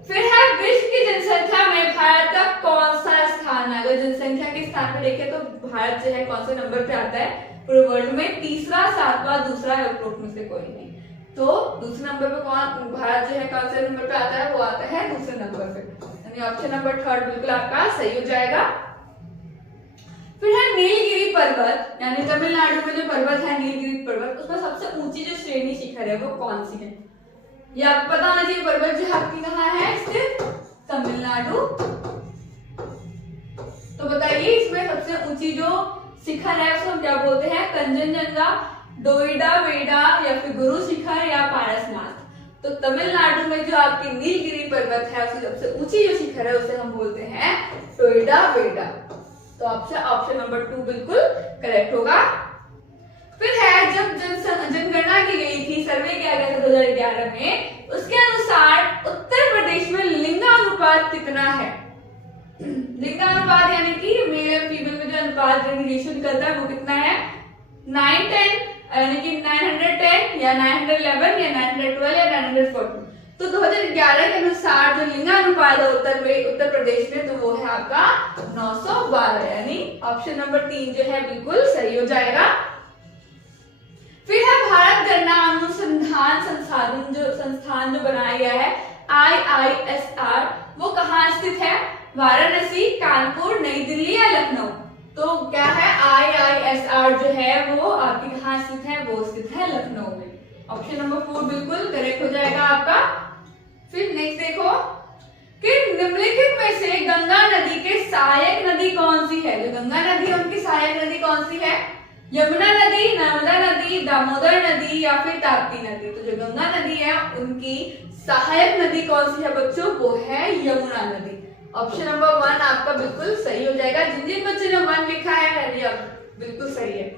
फिर है विश्व की जनसंख्या में भारत का कौन सा स्थान है? अगर जनसंख्या के स्थान पर देखें तो भारत जो है कौन से नंबर पे आता है पूरे वर्ल्ड में? तीसरा, 7वां, दूसरा है, उपरोक्त में से कोई नहीं। तो दूसरे नंबर पे कौन, भारत जो है कौन से नंबर पे आता है? वो आता है दूसरे नंबर पे, यानी ऑप्शन नंबर 3 बिल्कुल आपका सही हो जाएगा। फिर है नीलगिरी पर्वत, यानी तमिलनाडु में जो पर्वत है नीलगिरी पर्वत, उसमें सबसे ऊंची जो श्रेणी शिखर है वो कौन सी है? ये आपको पता होना चाहिए। पर्वत जो आपकी कहाँ है स्थित? तमिलनाडु। तो बताइए इसमें सबसे ऊंची जो शिखर है उसको हम क्या बोलते हैं? कंचनजंगा, डोइडा वेडा, या फिर गुरु शिखर, या पारसनाथ। तो तमिलनाडु में जो आपकी नीलगिरी पर्वत है उसकी सबसे ऊंची जो शिखर है उसे हम बोलते हैं डोइडा वेडा। तो ऑप्शन नंबर 2 बिल्कुल करेक्ट होगा। फिर है जब जनगणना की गई थी, सर्वे किया गया था 2011 में, उसके अनुसार उत्तर प्रदेश में लिंगानुपात कितना है? लिंगानुपात यानी कि मेल और फीमेल में जो अनुपात रेशियो निकलता है वो कितना है? 9:10, यानी कि 910 या 911 या 912 या 914। तो 2011 के अनुसार जो लिंगानुपात है उत्तर प्रदेश में, तो वो है आपका 912, यानी ऑप्शन नंबर 3 जो है बिल्कुल सही हो जाएगा। फिर है भारत गणना अनुसंधान संस्थान जो बनाया गया है IISR, वो कहाँ स्थित है? वाराणसी, कानपुर, नई दिल्ली या लखनऊ? तो क्या है? IISR जो है वो आपकी कहाँ स्थित है? वो स्थित है लखनऊ में। ऑप्शन नंबर 4 बिल्कुल करेक्ट हो जाएगा आपका। फिर नेक्स्ट देखो कि निम्नलिखित में से गंगा नदी के सहायक नदी कौन सी है? जो गंगा नदी है उनकी सहायक नदी कौन सी है? यमुना नदी, नर्मदा नदी, दामोदर नदी, या फिर ताप्ती नदी? तो जो गंगा नदी है उनकी सहायक नदी कौन सी है बच्चों? वो है यमुना नदी। ऑप्शन नंबर 1 आपका बिल्कुल सही हो जाएगा। जिन जिन बच्चों ने 1 लिखा है अब बिल्कुल सही है।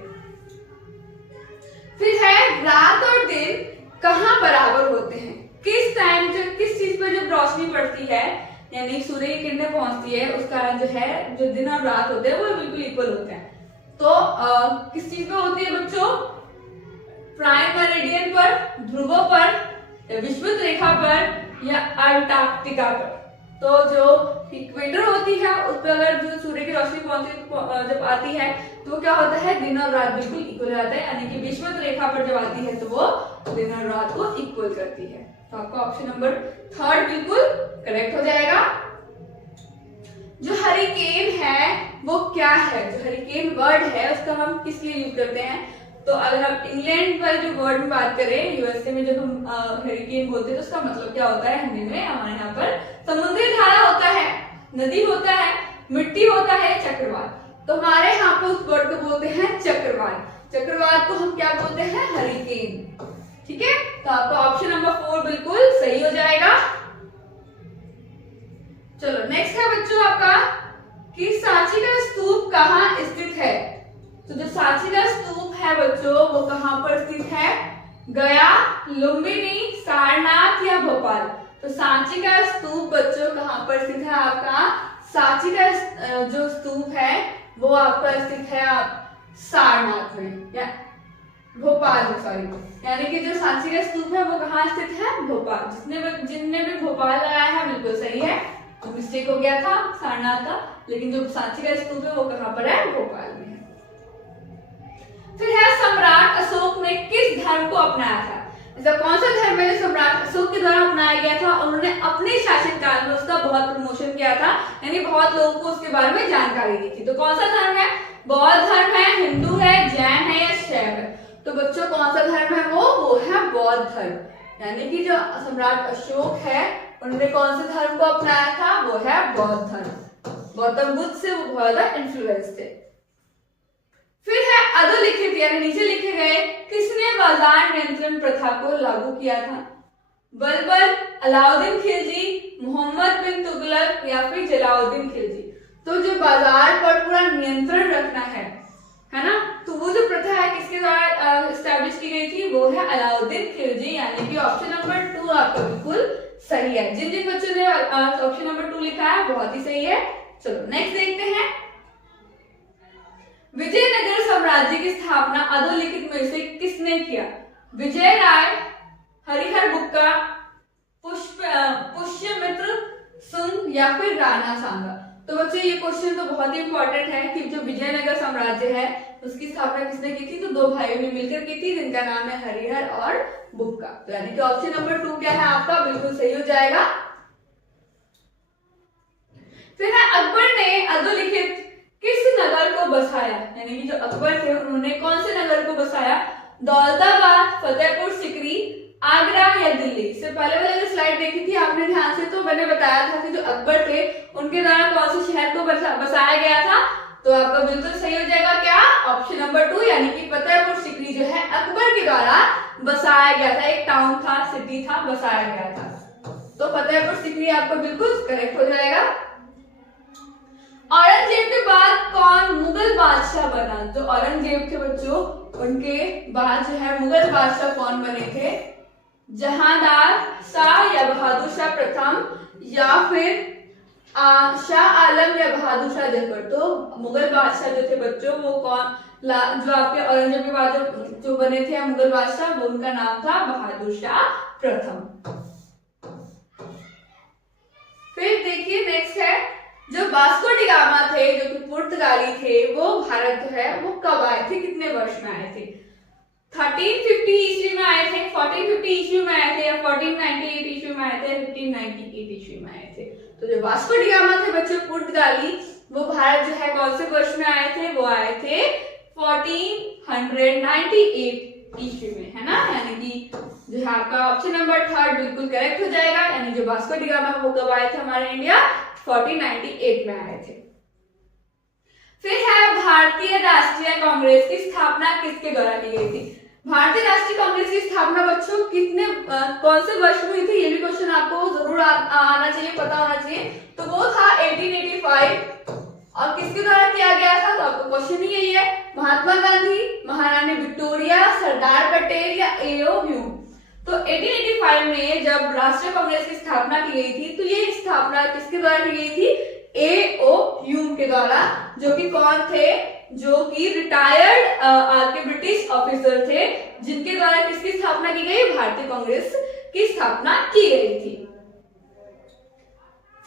फिर है रात और दिन कहाँ बराबर होते हैं? किस टाइम किस चीज पर जब रोशनी पड़ती है, यानी सूर्य की किरणें पहुंचती है, उस कारण जो है जो दिन और रात होते हैं वो बिल्कुल इक्वल होते हैं। तो किस चीज पे होती है बच्चों? प्राइम मेरिडियन पर, ध्रुवों पर, या विषुवत रेखा पर, या अंटार्कटिका पर? तो जो इक्वेटर होती है उस पर अगर जो सूर्य की रोशनी जब आती है तो क्या होता है? दिन और रात बिल्कुल इक्वल हो जाता है, यानी कि विषुवत रेखा पर जब आती है तो वो दिन और रात को इक्वल करती है। तो आपका ऑप्शन नंबर 3 बिल्कुल करेक्ट हो जाएगा। जो हरिकेन है वो क्या है? जो हरिकेन वर्ड है उसका हम किस लिए यूज करते हैं? तो अगर हम इंग्लैंड पर जो वर्ड में बात करें, यूएसए में जब हम हरिकेन बोलते हैं तो उसका मतलब क्या होता है हिंदी में? हमारे यहाँ पर समुद्री धारा होता है, नदी होता है, मिट्टी होता है, चक्रवात। तो हमारे यहाँ पे उस वर्ड को बोलते हैं चक्रवात। चक्रवात को हम क्या बोलते हैं? हरिकेन। ठीक है, तो आपका ऑप्शन नंबर 4 बिल्कुल सही हो जाएगा। चलो नेक्स्ट है बच्चों आपका कि सांची का स्तूप कहाँ स्थित है? तो जो सांची का स्तूप है बच्चों वो कहाँ पर स्थित है? गया, लुम्बिनी, सारनाथ या भोपाल? तो सांची का स्तूप बच्चों कहाँ पर स्थित है आपका? सांची का जो स्तूप है वो आपका स्थित है सारनाथ में या भोपाल में, सॉरी, यानी कि जो सांची का स्तूप है वो कहाँ स्थित है? भोपाल। जिनने भी भोपाल लगाया है बिल्कुल सही है, तो मिस्टेक हो गया था सारनाथ का, लेकिन जो सांची का स्तूप है वो कहाँ पर है? भोपाल में है। फिर है सम्राट अशोक ने किस धर्म को अपनाया था? ऐसा कौन सा धर्म है जो सम्राट अशोक के द्वारा अपनाया गया था? उन्होंने अपने शासनकाल में उसका बहुत प्रमोशन किया था, यानी बहुत लोगों को उसके बारे में जानकारी दी थी। तो कौन सा धर्म है? बौद्ध धर्म है, हिंदू है, जैन है या शैव है? तो बच्चों कौन सा धर्म है? वो है बौद्ध धर्म। यानी कि जो सम्राट अशोक है उन्होंने कौन से धर्म को अपनाया था? वो है बौद्ध धर्म। गौतम बुद्ध से वो बहुत ज्यादा इन्फ्लुएंस थे। फिर है अधोलिखित यानी नीचे लिखे गए किसने बाजार नियंत्रण प्रथा को लागू किया था? बलबल, अलाउद्दीन खिलजी, मोहम्मद बिन तुगलक या फिर जलाउद्दीन खिलजी? तो जो बाजार पर पूरा नियंत्रण रखना है ना, तो वो जो प्रथा है किसके द्वारा एस्टैब्लिश की गई थी? वो है अलाउद्दीन खिलजी, यानी कि ऑप्शन नंबर 2 आपका बिल्कुल सही है। जिन जिन बच्चों ने ऑप्शन नंबर 2 लिखा है बहुत ही सही है। चलो नेक्स्ट देखते हैं। विजयनगर साम्राज्य की स्थापना अधोलिखित में से किसने किया? विजय राय, हरिहर बुक्का, पुष्यमित्र सुंग या फिर राणा सांगा। तो बच्चों ये क्वेश्चन तो बहुत ही इंपॉर्टेंट है कि जो विजयनगर साम्राज्य है उसकी स्थापना किसने की थी? तो दो भाइयों ने मिलकर की थी जिनका नाम है हरिहर और बुक्का। तो यानी कि ऑप्शन नंबर 2 क्या है आपका? बिल्कुल सही हो जाएगा। फिर है अकबर ने अधोलिखित किस नगर को बसाया? यानी कि जो अकबर थे उन्होंने कौन से नगर को बसाया? दौलताबाद, फतेहपुर सीकरी, आगरा या दिल्ली? इससे पहले वाले जो स्लाइड देखी थी आपने ध्यान से, तो मैंने बताया था कि जो अकबर थे उनके द्वारा कौन से शहर को बसाया गया था? तो आपका बिल्कुल सही हो जाएगा क्या? ऑप्शन नंबर 2 यानी कि फतेहपुर सीकरी जो है अकबर के द्वारा बसाया गया था। एक टाउन था, सिटी था, बसाया गया था। तो फतेहपुर सीकरी आपका बिल्कुल करेक्ट हो जाएगा। औरंगजेब के बाद कौन मुगल बादशाह बना? जो औरंगजेब थे बच्चों उनके बाद जो है मुगल बादशाह कौन बने थे? जहांदार शाह या बहादुर शाह प्रथम या फिर शाह आलम या बहादुर शाह जफर? तो मुगल बादशाह जो थे बच्चों वो कौन, जो आपके औरंगजेब के बाद जो बने थे मुगल बादशाह, वो उनका नाम था बहादुर शाह प्रथम। फिर देखिए नेक्स्ट है जो वास्को डी गामा थे जो कि पुर्तगाली थे, वो भारत जो है वो कब आए थे? कितने वर्ष में आए थे? 1350 ईस्वी में आए थे, 1450 ईस्वी में आए थे या 1498 ईस्वी में आए थे, 1598 ईस्वी में आए थे? तो जो वास्को डी गामा थे बच्चों पुर्तगाली, वो भारत जो है कौन से वर्ष में आए थे? वो आए थे 1498 ईस्वी में, है ना? यानी कि जो है आपका ऑप्शन नंबर 3 बिल्कुल करेक्ट हो जाएगा। यानी जो वास्को डी गामा वो कब आए थे हमारे इंडिया? 1498 में आए थे। फिर है भारतीय राष्ट्रीय कांग्रेस की स्थापना किसके द्वारा की गई थी? भारतीय राष्ट्रीय कांग्रेस की स्थापना बच्चों कितने कौन से वर्ष में हुई थी? ये भी क्वेश्चन आपको जरूर आना चाहिए, पता होना चाहिए। तो वो था 1885। और किसके द्वारा किया गया था? तो आपको क्वेश्चन ही यही है, महात्मा गांधी, महारानी विक्टोरिया, सरदार पटेल या एओ ह्यूम? तो 1885 में जब राष्ट्रीय कांग्रेस की स्थापना की गई थी तो ये स्थापना किसके द्वारा की गई थी? एओ ह्यूम के द्वारा, जो कि कौन थे? जो कि रिटायर्ड आपके ब्रिटिश ऑफिसर थे, जिनके द्वारा किसकी स्थापना की गई? भारतीय कांग्रेस की स्थापना की गई थी।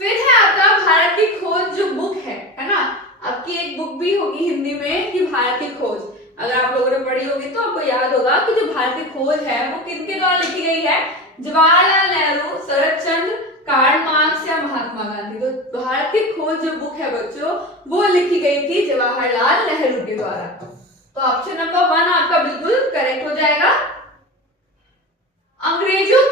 फिर है आपका भारत की खोज जो बुक है ना? आपकी एक बुक भी होगी हिंदी में कि भारत की खोज, अगर आप लोगों ने पढ़ी होगी तो आपको याद होगा कि जो भारत की खोज है वो किनके द्वारा लिखी गई है? जवाहरलाल नेहरू, शरद चंद्र, कार्ल मार्क्स या महात्मा गांधी? तो भारत की खोज जो बुक है बच्चों वो लिखी गई थी जवाहरलाल नेहरू के द्वारा। तो ऑप्शन नंबर 1 आपका बिल्कुल करेक्ट हो जाएगा। अंग्रेजों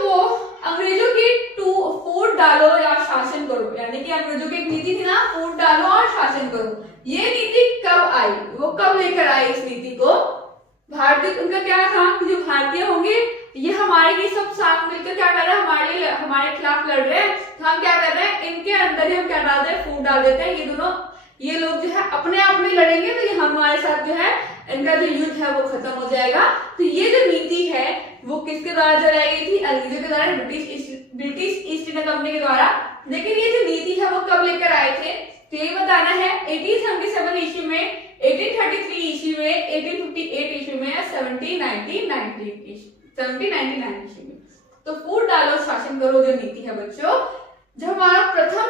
की फूट डालो या शासन करो, यानी कि अंग्रेजों की एक नीति थी ना, फूट डालो और शासन करो, ये नीति कब आई? वो कब लेकर आई इस नीति को? भारतीय उनका क्या था कि जो भारतीय होंगे ये हमारे लिए सब साथ मिलकर क्या कर रहे हैं? हमारे खिलाफ लड़ रहे हैं, तो हम क्या कर रहे हैं? इनके अंदर ही हम क्या डाल दें? फूट डाल देते हैं। ये लोग जो है अपने आप में लड़ेंगे तो ये हमारे साथ जो है इनका जो युद्ध है वो खत्म हो जाएगा। तो ये जो नीति है वो किसके द्वारा चलाई गई थी? अंग्रेजों के द्वारा, ब्रिटिश ईस्ट इंडिया कंपनी के द्वारा। लेकिन ये जो नीति है वो कब लेकर आए थे? तो ये बताना है 1877 ईस्वी में, 1833 ईस्वी में, 1858 ईस्वी में या 1799 ईस्वी में। तो फूट डालो शासन करो जो नीति है बच्चों, जब हमारा प्रथम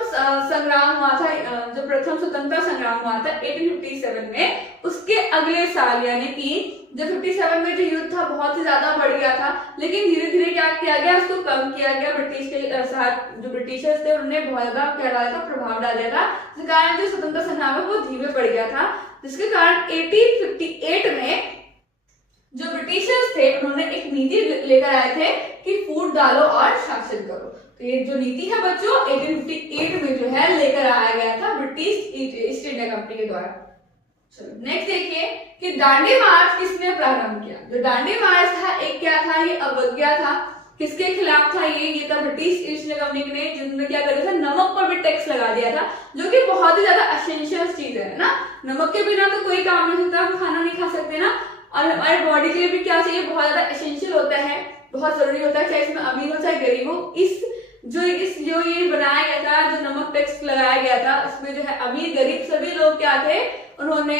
संग्राम हुआ था, जो प्रथम स्वतंत्रता संग्राम हुआ था 1857 में, उसके अगले साल यानी कि जब 57 में जो युद्ध था बहुत ही ज्यादा बढ़ गया था, लेकिन धीरे धीरे क्या किया गया? उसको कम किया गया। ब्रिटिश के साथ जो ब्रिटिशर्स थे उन्होंने बहुत ज्यादा क्या डाला था? प्रभाव डाल दिया था, जिसके कारण जो स्वतंत्रता संग्राम है वो धीमे पड़ गया था, जिसके कारण 1858 में जो ब्रिटिशर्स थे उन्होंने एक नीति लेकर आए थे कि फूट डालो और शासन करो। तो ये जो नीति है बच्चों 1858 में जो है लेकर आया गया था ब्रिटिश ईस्ट इंडिया कंपनी के द्वारा। चलो नेक्स्ट देखिए कि दांडी मार्च किसने प्रारंभ किया? जो दांडी मार्च था एक क्या था? ये अवज्ञा था। किसके खिलाफ था ये था ब्रिटिश ईस्ट इंडिया कंपनी ने, जिन्होंने क्या कर दिया था? नमक पर भी टैक्स लगा दिया था, जो कि बहुत ही ज्यादा एसेंशियल चीज है ना। नमक के बिना तो कोई काम नहीं होता, हम खाना नहीं खा सकते ना। और हमारे बॉडी के लिए भी क्या चाहिए? बहुत ज्यादा एसेंशियल होता है, बहुत जरूरी होता है, चाहे इसमें अमीर हो चाहे गरीब हो। इस जो जो ये बनाया गया था, जो नमक टैक्स लगाया गया था, इसमें जो है अमीर गरीब सभी लोग क्या थे, उन्होंने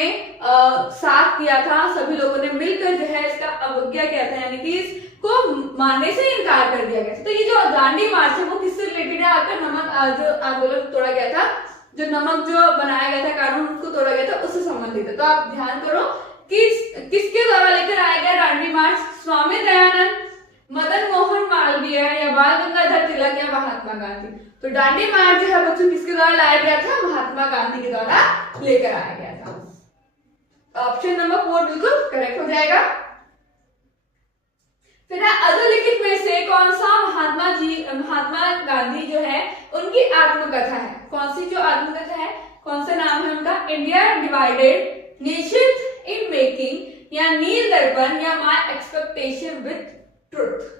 साथ किया था, सभी लोगों ने मिलकर जो है इसका अवज्ञा किया था, यानी कि इसको मानने से इनकार कर दिया गया। तो ये जो दांडी मार्च है वो किससे रिलेटेड है, आपका नमक जो आंदोलन तोड़ा गया था, जो नमक जो बनाया गया था कानून उसको तोड़ा गया था, उससे संबंधित है। तो आप ध्यान करो कि किसके द्वारा लेकर आया गया दांडी मार्च, स्वामी दयानंद, मदन मोहन मालवीय या बाल गंगाधर तिलक या महात्मा गांधी। तो दांडी मार्च जो है बच्चों किसके द्वारा लाया गया था, महात्मा गांधी के द्वारा लेकर आया गया था। ऑप्शन नंबर 4 बिल्कुल करेक्ट हो जाएगा। फिर अधोलिखित में से कौन सा महात्मा गांधी जो है उनकी आत्मकथा है, कौन सी जो आत्मकथा है, कौन सा नाम है उनका, इंडिया डिवाइडेड, निश्चित इन मेकिंग या नील दर्पण या माय एक्सपेक्टेशन विद ट्रुथ।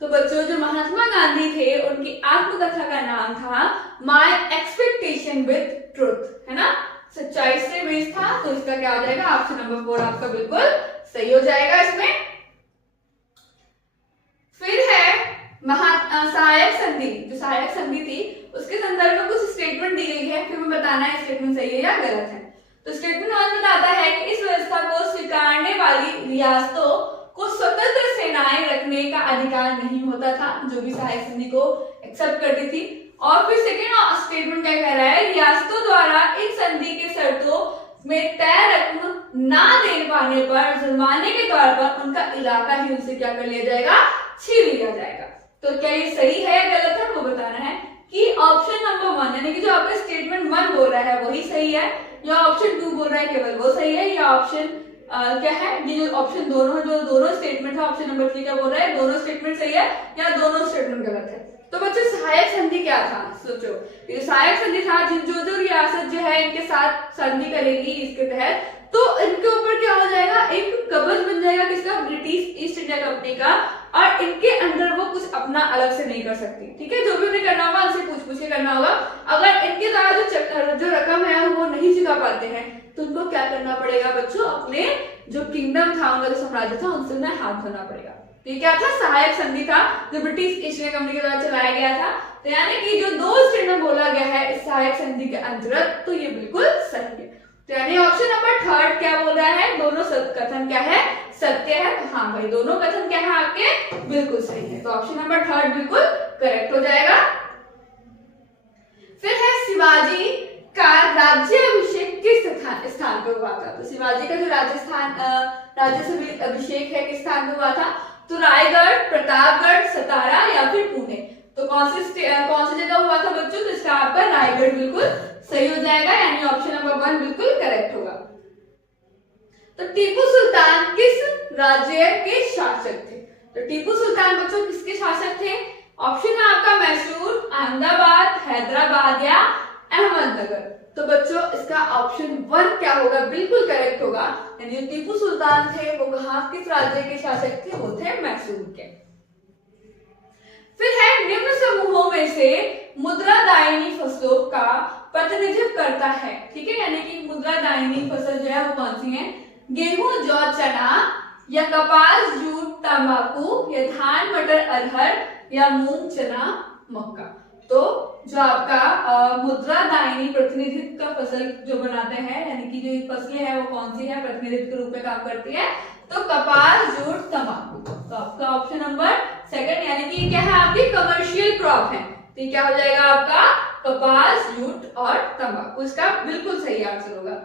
तो बच्चों जो महात्मा गांधी थे उनकी आत्मकथा का नाम था माय एक्सपेक्टेशन विद ट्रुथ, है ना, सच्चाई से बेस्ड था। तो इसका क्या हो जाएगा, ऑप्शन नंबर 4 आपका बिल्कुल सही हो जाएगा इसमें। फिर है सहायक संधि, जो सहायक संधि थी उसके संदर्भ में कुछ स्टेटमेंट दी गई है, फिर हमें बताना है स्टेटमेंट सही है या गलत है। तो स्टेटमेंट 1 बताता है कि इस व्यवस्था को स्वीकारने वाली रियासतों को स्वतंत्र सेनाएं रखने का अधिकार नहीं होता था, जो भी सहायक संधि को एक्सेप्ट करती थी। और फिर सेकेंड स्टेटमेंट क्या कह रहा है, रियासतों द्वारा इन संधि के शर्तों में तय रकम ना दे पाने पर जुर्माने के तौर पर उनका इलाका ही उनसे क्या कर लिया जाएगा, छीन लिया जाएगा। तो क्या ये सही है या गलत है वो बताना है कि ऑप्शन नंबर 1 यानी कि जो आपका स्टेटमेंट 1 बोल रहा है वही सही है, या ऑप्शन 2 बोल रहा है केवल वो सही है, या ऑप्शन क्या है, ये जो ऑप्शन दोनों है, जो दोनों स्टेटमेंट है, ऑप्शन नंबर 3 क्या बोल रहा है, दोनों स्टेटमेंट सही है या दोनों स्टेटमेंट गलत है। तो बच्चों सहायक संधि क्या था, सोचो, ये सहायक संधि था जो रियासत जो है इनके साथ संधि करेगी इसके तहत, तो इनके ऊपर क्या हो जाएगा, एक कवच बन जाएगा किसका, ब्रिटिश ईस्ट इंडिया कंपनी का, और इनके अंदर वो कुछ अपना अलग से नहीं कर सकती, ठीक है, जो भी उन्हें करना होगा उनसे पूछ के करना होगा। अगर इनके द्वारा जो रकम है वो नहीं चुका पाते हैं तो उनको क्या करना पड़ेगा बच्चों, अपने जो किंगडम था, उनका जो साम्राज्य था उनसे उन्हें हाथ धोना पड़ेगा। तो ये क्या था, सहायक संधि था जो ब्रिटिश ईस्ट इंडिया कंपनी के द्वारा चलाया गया था। तो यानी कि जो 2 स्टेटमेंट बोला गया है इस सहायक संधि के अंतर्गत, तो ये बिल्कुल सही है। तो यानी ऑप्शन नंबर 3 क्या बोल रहा है, दोनों कथन क्या है, सत्य है। तो हाँ भाई, दोनों कथन क्या है आपके, बिल्कुल सही है। तो ऑप्शन नंबर 3 बिल्कुल करेक्ट हो जाएगा। फिर है शिवाजी का राज्याभिषेक किस स्थान पर हुआ था। तो शिवाजी का जो राज्य अभिषेक है किस स्थान पर हुआ था, तो रायगढ़, प्रतापगढ़, सतारा या फिर पुणे। तो कौन सी जगह हुआ था बच्चों, तो इसका आपका रायगढ़ बिल्कुल सही हो जाएगा, यानी ऑप्शन नंबर 1 बिल्कुल करेक्ट होगा। तो टीपू सुल्तान किस राज्य के शासक थे। तो टीपू सुल्तान बच्चों किसके शासक थे, ऑप्शन है आपका मैसूर, अहमदाबाद, हैदराबाद या अहमदनगर। तो बच्चों इसका ऑप्शन 1 क्या होगा, बिल्कुल करेक्ट होगा, यानी जो टीपू सुल्तान थे वो कहाँ किस राज्य के शासक थे, वो थे मैसूर के। फिर है निम्न समूहों में से मुद्रादायिनी फसलों का प्रतिनिधित्व करता है, ठीक है, यानी कि मुद्रादायिनी फसल जो है वो कौन सी है, गेहूं, जौ, चना या कपास, जूट, तंबाकू या धान, मटर, अरहर या मूंग, चना, मक्का। तो जो आपका मुद्रादायिनी प्रतिनिधित्व का फसल जो बनाते हैं, यानी कि जो फसलें हैं वो कौन सी है, प्रतिनिधित्व के रूप में काम करती है, तो कपास, जूट, तंबाकू। तो आपका ऑप्शन नंबर 2 यानी कि क्या है, आपकी कमर्शियल क्रॉप है, तो क्या हो जाएगा आपका कपास, जूट और तंबाकू, इसका बिल्कुल सही आंसर होगा।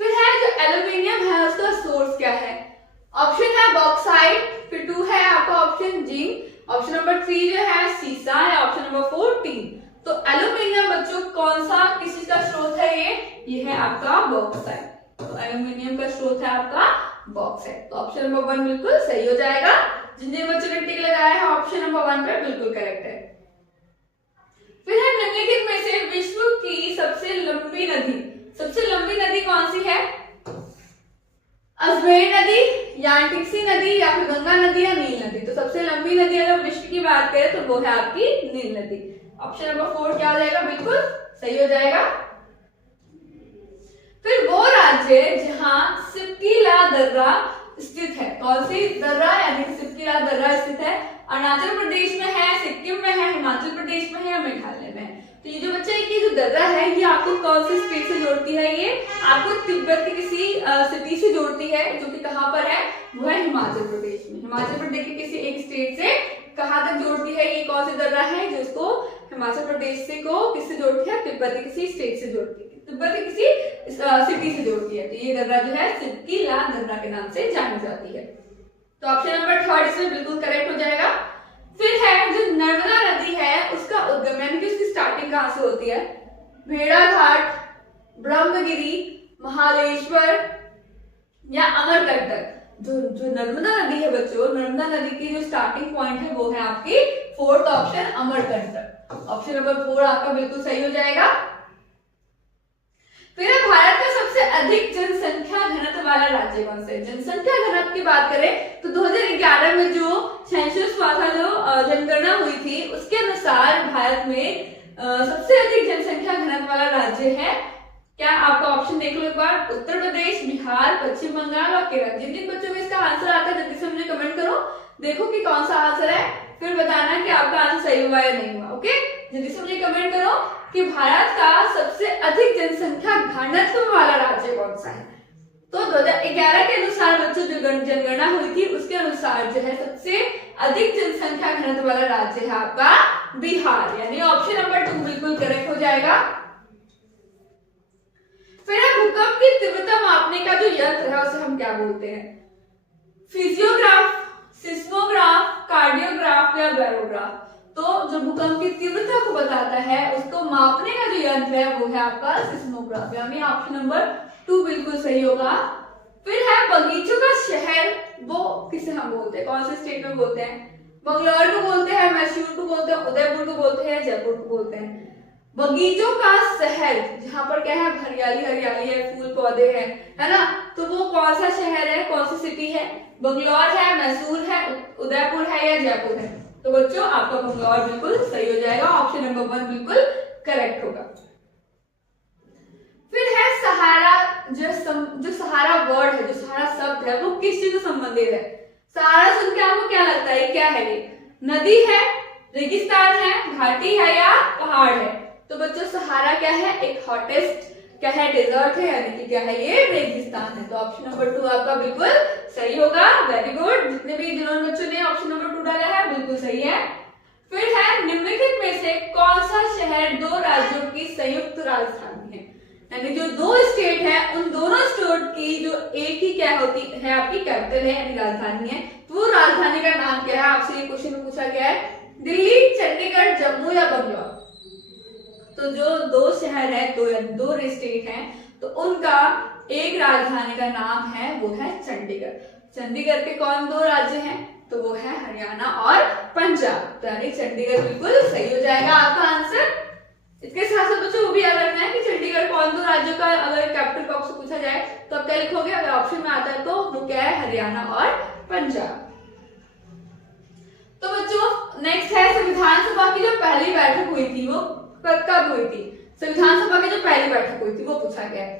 फिर है जो एल्यूमिनियम है उसका सोर्स क्या है, ऑप्शन है बॉक्साइट, फिर 2 है आपका ऑप्शन जिंक, ऑप्शन नंबर 3 जो है सीसा है, ऑप्शन नंबर 4 टीन। तो एल्यूमिनियम बच्चों कौन सा किस चीज का स्रोत है, ये है आपका बॉक्साइट। तो एल्यूमिनियम का स्रोत है आपका बॉक्साइट। तो ऑप्शन नंबर 1 बिल्कुल सही हो जाएगा। जिन बच्चों ने टिक लगाया है ऑप्शन नंबर 1 पे बिल्कुल करेक्ट है। फिर है निम्नलिखित में से विश्व की सबसे लंबी नदी कौन सी है, अजमेर नदी, यांटिक्सी नदी या फिर गंगा नदी या नील नदी। तो सबसे लंबी नदी अगर विश्व की बात करें तो वो है आपकी नील नदी। ऑप्शन नंबर 4 क्या हो जाएगा, बिल्कुल सही हो जाएगा। फिर वो राज्य जहां सिपकीला दर्रा स्थित है, कौन सी दर्रा, यानी सिपकीला दर्रा स्थित है, अरुणाचल प्रदेश में है, सिक्किम में है, हिमाचल प्रदेश में है या मेघालय में है। तो ये जो बच्चा है कि जो दर्रा है ये आपको कौन सी स्टेट से जोड़ती है? ये आपको तिब्बत के किसी सिटी से जोड़ती है, जो कि कहाँ पर है? वो है हिमाचल प्रदेश में। हिमाचल प्रदेश के किसी एक स्टेट से कहाँ तक जोड़ती है? ये कौन सी दर्रा है जो इसको हिमाचल प्रदेश से को किससे जोड़ती है? तिब्बत के किसी स्टेट से जोड़ती है, तिब्बत के किसी सिटी से जोड़ती है। तो ये दर्रा जो है सिक्की ला दर्रा के नाम से जानी जाती है। तो ऑप्शन नंबर 3 इसमें बिल्कुल करेक्ट हो जाएगा। फिर है जो नर्मदा नदी है उसका उद्गम यानी कि उसकी स्टार्टिंग कहाँ से होती है? भेड़ाघाट, ब्रह्मगिरी, महालेश्वर या अमरकंटक। जो नर्मदा नदी है बच्चों, नर्मदा नदी की जो स्टार्टिंग पॉइंट है वो है आपकी 4th option Amarkantak. Option number 4 आपका बिल्कुल सही हो जाएगा। फिर भारत का सबसे अधिक जनसंख्या घनत्व वाला राज्य कौन सा है? जनसंख्या घनत्व की बात करें तो 2011 में जो सेंसस हुआ था, जो जनगणना हुई थी, उसके अनुसार भारत में सबसे अधिक जनसंख्या घनत्व वाला राज्य है क्या? आपका ऑप्शन देख लो एक बार, उत्तर प्रदेश, बिहार, पश्चिम बंगाल और केरल। जिन जिन बच्चों में इसका आंसर आता है जल्दी से मुझे कमेंट करो, देखो कि कौन सा आंसर है, फिर बताना कि आपका आंसर सही हुआ या नहीं हुआ। ओके, जल्दी से मुझे कमेंट करो कि भारत का सबसे अधिक जनसंख्या घनत्व वाला राज्य कौन सा है। तो 2011 के अनुसार बच्चों जो जनगणना हुई थी उसके अनुसार जो है सबसे अधिक जनसंख्या घनत्व वाला राज्य है आपका बिहार, यानी ऑप्शन नंबर 2 बिल्कुल करेक्ट हो जाएगा। फिर भूकंप की तीव्रता मापने का जो यंत्र है उसे हम क्या बोलते हैं? फिजियोग्राफ, सिस्मोग्राफ, कार्डियोग्राफ या बैरोग्राफ। तो जो भूकंप की तीव्रता को बताता है उसको मापने का जो यंत्र है वो है आपका सिस्मोग्राफ, यानी ऑप्शन नंबर 2 बिल्कुल सही होगा। फिर है बगीचों का शहर, वो किसे हम बोलते हैं? कौन से स्टेट में बोलते हैं? बंगलौर को बोलते हैं, मैसूर को बोलते हैं, उदयपुर को बोलते हैं, जयपुर को बोलते हैं। बगीचों का शहर जहां पर क्या है? हरियाली हरियाली है, फूल पौधे हैं, है ना? तो वो कौन सा शहर है, कौन सी सिटी है? बंगलौर है, मैसूर है, उदयपुर है या जयपुर है? तो बच्चों आपका बंगलौर बिल्कुल सही हो जाएगा, ऑप्शन नंबर 1 बिल्कुल करेक्ट होगा। फिर है सहारा, जो सहारा वर्ड है, जो सहारा शब्द है वो किस चीज से संबंधित है? सहारा सुन के आपको क्या लगता है क्या है? ये नदी है, रेगिस्तान है, घाटी है या पहाड़ है? तो बच्चों सहारा क्या है? एक हॉटेस्ट क्या है? डेजर्ट है, यानी कि क्या है? ये रेगिस्तान है। तो ऑप्शन नंबर 2 आपका बिल्कुल सही होगा। वेरी गुड, जिन्होंने बच्चों ने ऑप्शन नंबर 2 डाला है बिल्कुल सही है। फिर है निम्नलिखित में से कौन सा शहर 2 राज्यों की संयुक्त राजधानी है? यानी जो 2 स्टेट है उन दोनों स्टेट की जो एक ही क्या होती है? आपकी कैपिटल है यानी राजधानी है। तो वो राजधानी का नाम क्या है? आपसे ये क्वेश्चन पूछा गया है। दिल्ली, चंडीगढ़, जम्मू या बंगलौर। तो जो 2 शहर है, 2 स्टेट हैं, तो उनका एक राजधानी का नाम है वो है चंडीगढ़। चंडीगढ़ के कौन 2 राज्य हैं? तो वो है हरियाणा और पंजाब। तो यानी चंडीगढ़ बिल्कुल सही हो जाएगा आपका आंसर। इसके साथ साथ बच्चों वो भी याद रखना है कि चंडीगढ़ कौन 2 राज्यों का अगर कैपिटल बॉक्स से पूछा जाए तो आप क्या लिखोगे? अगर ऑप्शन में आता है तो वो क्या है? हरियाणा और पंजाब। तो बच्चों नेक्स्ट है संविधान सभा की जो पहली बैठक हुई थी वो कब हुई थी? संविधान सभा की जो पहली बैठक हुई थी वो पूछा गया है।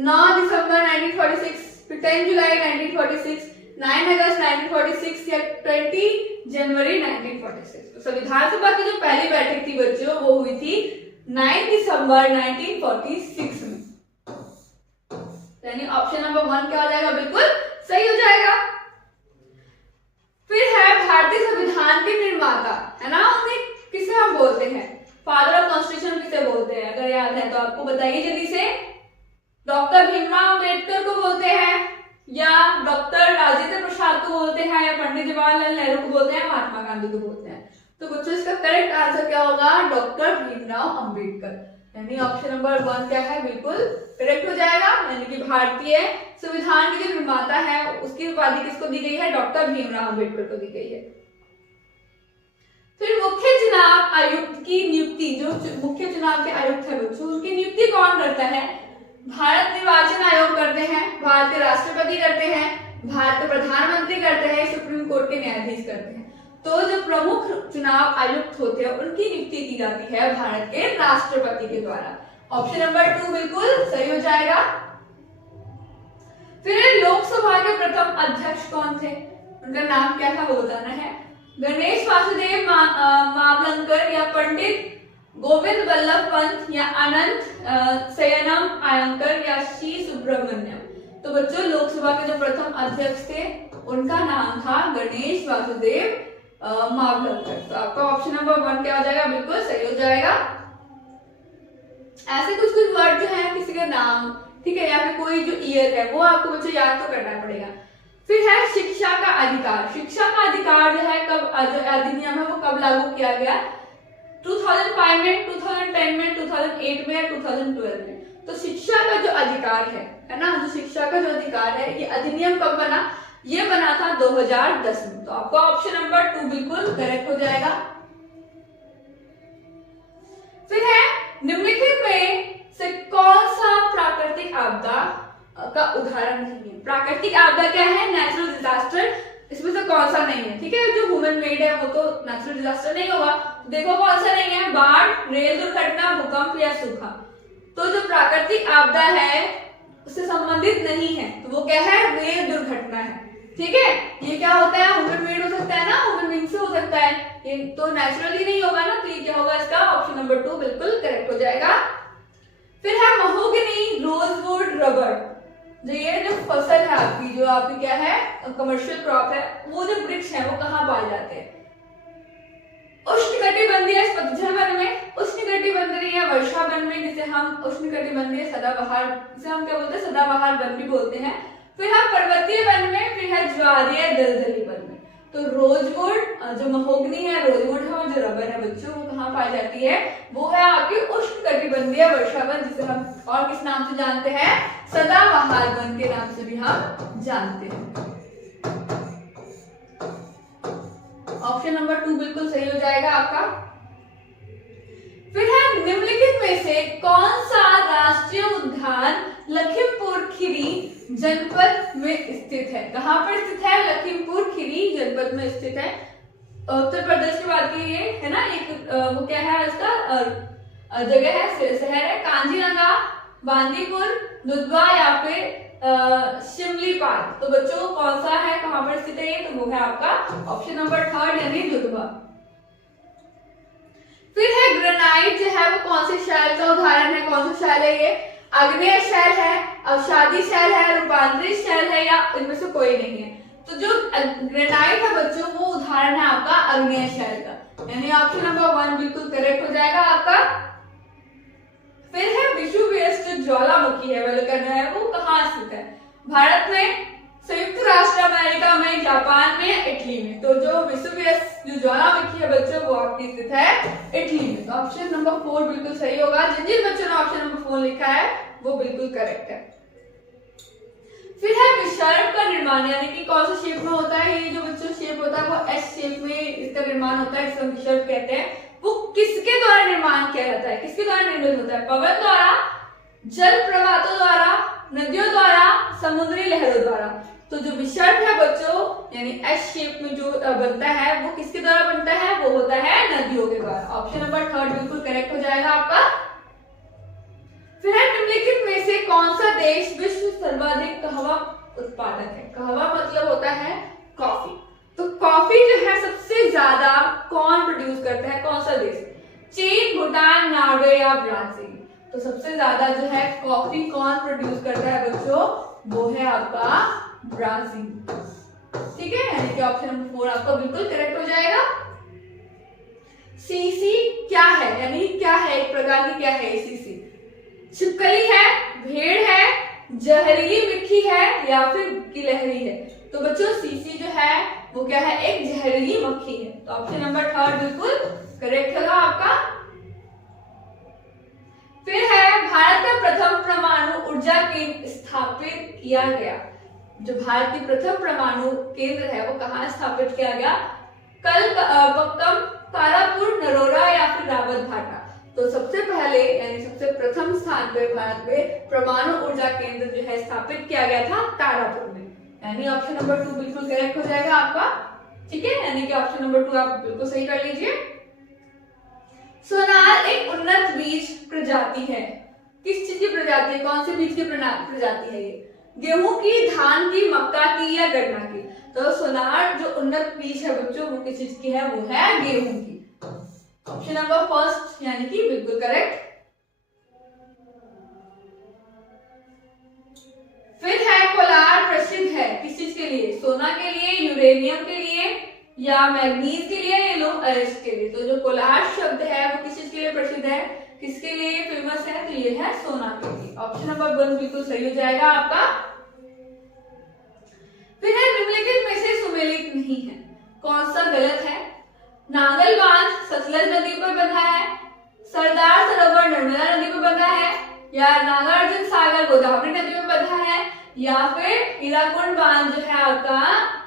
9 दिसंबर 1946, फिर 10 जुलाई 1946, 9 अगस्त 1946 या 20 जनवरी 1946। तो संविधान सभा की जो पहली बैठक थी बच्चों वो हुई थी 9 दिसंबर 1946 में। यानी ऑप्शन नंबर 1 क्या हो जाएगा? बिल्कुल सही हो जाएगा। फिर है भारतीय संविधान के निर्माता, है ना? उन्हें किसे हम बोलते हैं? फादर ऑफ कॉन्स्टिट्यूशन किसे बोलते हैं? अगर याद है तो आपको बताइए जल्दी से। डॉक्टर भीमराव अंबेडकर को बोलते हैं या डॉक्टर राजेंद्र प्रसाद को बोलते हैं या पंडित जवाहरलाल नेहरू को बोलते हैं, महात्मा गांधी को बोलते हैं? तो बच्चों इसका करेक्ट आंसर क्या होगा? डॉक्टर भीमराव अंबेडकर, यानी ऑप्शन नंबर 1 क्या है? बिल्कुल करेक्ट हो जाएगा। यानी कि भारतीय संविधान के जो निर्माता है उसकी उपाधि किसको दी गई है? डॉक्टर भीमराव अंबेडकर को दी गई है। फिर मुख्य चुनाव आयुक्त की नियुक्ति, जो मुख्य चुनाव के आयुक्त है बच्चों, उनकी नियुक्ति कौन करता है? भारत निर्वाचन आयोग करते हैं, भारत के राष्ट्रपति करते हैं, भारत के प्रधानमंत्री करते हैं, सुप्रीम कोर्ट के न्यायाधीश करते हैं। तो जो प्रमुख चुनाव आयुक्त होते हैं उनकी नियुक्ति की जाती है भारत के राष्ट्रपति के द्वारा। ऑप्शन नंबर 2 बिल्कुल सही हो जाएगा। फिर लोकसभा के प्रथम अध्यक्ष कौन थे? उनका नाम क्या था वो बताना है। गणेश वासुदेव मावलंकर या पंडित गोविंद बल्लभ पंत या अनंत शयनम आयंकर या सी सुब्रमण्यम। तो बच्चों लोकसभा के जो प्रथम अध्यक्ष थे उनका नाम था गणेश वासुदेव मावलंकर। तो आपका ऑप्शन नंबर 1 क्या हो जाएगा, बिल्कुल सही हो जाएगा। ऐसे कुछ कुछ वर्ड जो है किसी का नाम, ठीक है, या फिर कोई जो ईयर है वो आपको बच्चों याद तो करना पड़ेगा। फिर है शिक्षा का अधिकार। शिक्षा का अधिकार जो है कब, जो अधिनियम है वो कब लागू किया गया, 2005 में, 2010 में, 2008 में या 2012 में। तो शिक्षा का जो अधिकार है ना, जो शिक्षा का जो अधिकार है ये अधिनियम कब बना, ये बना था 2010 में। तो आपका ऑप्शन नंबर 2 बिल्कुल करेक्ट हो जाएगा। फिर है निम्नलिखित में से कौन सा प्राकृतिक आपदा का उदाहरण नहीं है। प्राकृतिक आपदा क्या है, नेचुरल डिजास्टर, इसमें से कौन सा नहीं है, ठीक है। जो ह्यूमन मेड है वो तो नेचुरल डिजास्टर नहीं होगा। देखो कौन सा नहीं है, बाढ़, रेल दुर्घटना, भूकंप या सूखा। तो जो प्राकृतिक आपदा है उससे संबंधित नहीं है, तो वो क्या है, रेल दुर्घटना है, ठीक है। ये क्या होता है, ह्यूमन मेड हो सकता है ना, ह्यूमन बीइंग से हो सकता है, ये तो नेचुरली नहीं होगा ना। तो ये क्या होगा, इसका ऑप्शन नंबर 2 बिल्कुल करेक्ट हो जाएगा। फिर है महोगनी, रोजवुड, रबर। जो ये जो फसल है आपकी, जो आपकी क्या है कमर्शियल क्रॉप है, वो जो वृक्ष है वो कहाँ पाए जाते हैं, उष्णकटिबंधीय पतझड़ वन में, उष्णकटिबंधीय वर्षा वन में, जिसे हम उष्णकटिबंधीय सदाबहार, जिसे हम क्या बोलते हैं, सदाबहार वन भी बोलते हैं। फिर है पर्वतीय वन में, फिर है ज्वारीय दलदली वन में। तो रोजवुड, जो महोगनी है, रोजवुड है, और जो रबर है बच्चों वो कहाँ पाई जाती है, वो है आपकी उष्णकटिबंधीय वर्षा वन, जिसे हम और किस नाम से जानते हैं, सदाबहार वन के नाम से भी हम जानते हैं। ऑप्शन नंबर 2 बिल्कुल सही हो जाएगा आपका। फिर है निम्नलिखित में से कौन सा राष्ट्रीय उद्यान लखीमपुर खीरी जनपद में स्थित है। कहां पर स्थित है, लखीमपुर खीरी जनपद में स्थित है, उत्तर प्रदेश की बात की ये है ना। एक वो क्या है इसका जगह है, शहर है कांजीरंगा, बांदीपुर, दुधवा या फिर शिमलीपाल। तो बच्चों कौन सा है, कहां पर स्थित है, तो वो है आपका ऑप्शन नंबर 3 यानी दुधवा। फिर है ग्रेनाइट, जो है वो कौन से शैल का उदाहरण है, कौन सा शैल है ये, आग्नेय शैल है, अवसादी शैल है, रूपांतरित शैल है, या इनमें से कोई नहीं है। तो जो ग्रेनाइट है बच्चों वो उदाहरण है आपका आग्नेय शैल का, यानी ऑप्शन नंबर 1 बिल्कुल करेक्ट हो जाएगा आपका। फिर है विषुववृत्त, जो ज्वालामुखी है वल्कनो है, वो कहाँ स्थित है, भारत में, संयुक्त राष्ट्र अमेरिका में, जापान में, इटली में। तो जो विषुववृत्त, जो ज्वालामुखी है बच्चों वो आपकी स्थित है इटली में। तो ऑप्शन नंबर 4 बिल्कुल सही होगा। जिन बच्चों ने ऑप्शन नंबर 4 लिखा है वो बिल्कुल करेक्ट है। फिर है विसर्प का निर्माण, यानी कि कौन सा शेप में होता है, ये जो बच्चों शेप होता है वो एस शेप में इसका निर्माण होता है, इसको विसर्प कहते हैं। वो किसके द्वारा निर्माण किया जाता है, किसके द्वारा निर्मित होता है, पवन द्वारा, जल प्रवाहों द्वारा, नदियों द्वारा, समुद्री लहरों द्वारा। तो जो विसर्प है बच्चों यानी एस शेप में जो बनता है वो किसके द्वारा बनता है, वो होता है नदियों के द्वारा। ऑप्शन नंबर 3 बिल्कुल करेक्ट हो जाएगा आपका। फिर है निम्नलिखित में से कौन सा देश विश्व सर्वाधिक कहवा उत्पादक है। कहवा मतलब होता है कॉफी। तो कॉफी जो है सबसे ज्यादा कौन प्रोड्यूस करता है, कौन सा देश, चीन, भूटान, नॉर्वे या ब्राजील। तो सबसे ज्यादा जो है कॉफी कौन प्रोड्यूस करता है बच्चों, वो है आपका ब्राजील, ठीक है, यानी कि ऑप्शन नंबर 4 आपका बिल्कुल करेक्ट हो जाएगा। सीसी क्या है, यानी क्या है, एक प्रकार की क्या है सीसी, छिपकली है, भेड़ है, जहरीली मिट्टी है या फिर गिलहरी है। तो बच्चों सीसी जो है वो क्या है, एक जहरीली मक्खी है। तो ऑप्शन नंबर 3 बिल्कुल करेक्ट होगा आपका। फिर है भारत का प्रथम परमाणु ऊर्जा केंद्र स्थापित किया गया। जो भारत की प्रथम परमाणु केंद्र है वो कहाँ स्थापित किया गया, कलपक्कम, तारापुर, नरोरा या फिर रावत भाटा। तो सबसे पहले यानी सबसे प्रथम स्थान पे भारत में परमाणु ऊर्जा केंद्र जो है स्थापित किया गया था तारापुर में, यानी ऑप्शन नंबर 2 बिल्कुल करेक्ट हो जाएगा आपका, ठीक है, यानी कि ऑप्शन नंबर 2 आप बिल्कुल सही कर लीजिए। सोनार एक उन्नत बीज प्रजाति है, किस चीज की प्रजाति है, कौन से बीज की प्रजाति है ये, गेहूं की, धान की, मक्का की या गन्ना की। तो सोनार जो उन्नत बीज है बच्चों वो किस चीज की है, वो है गेहूं की। ऑप्शन नंबर फर्स्ट यानी कि बिल्कुल करेक्ट। फिर है कोलार प्रसिद्ध है किस चीज के लिए, सोना के लिए, यूरेनियम के लिए या मैग्नीज के लिए या लोग अयस्क के लिए। तो जो कोलार शब्द है वो किस चीज के लिए प्रसिद्ध है, किसके लिए फेमस है, तो ये है सोना के लिए। ऑप्शन नंबर 1 बिल्कुल सही हो जाएगा आपका। फिर है निम्नलिखित में से सुमेलित नहीं है, कौन सा गलत है। नांगल बांध सतलज नदी पर बंधा है, सरदार सरोवर नर्मदा नदी पर बंधा है या नागार्जुन सागर गोदावरी नदी में बंधा है या फिर हीराकुंड बांध जो है आपका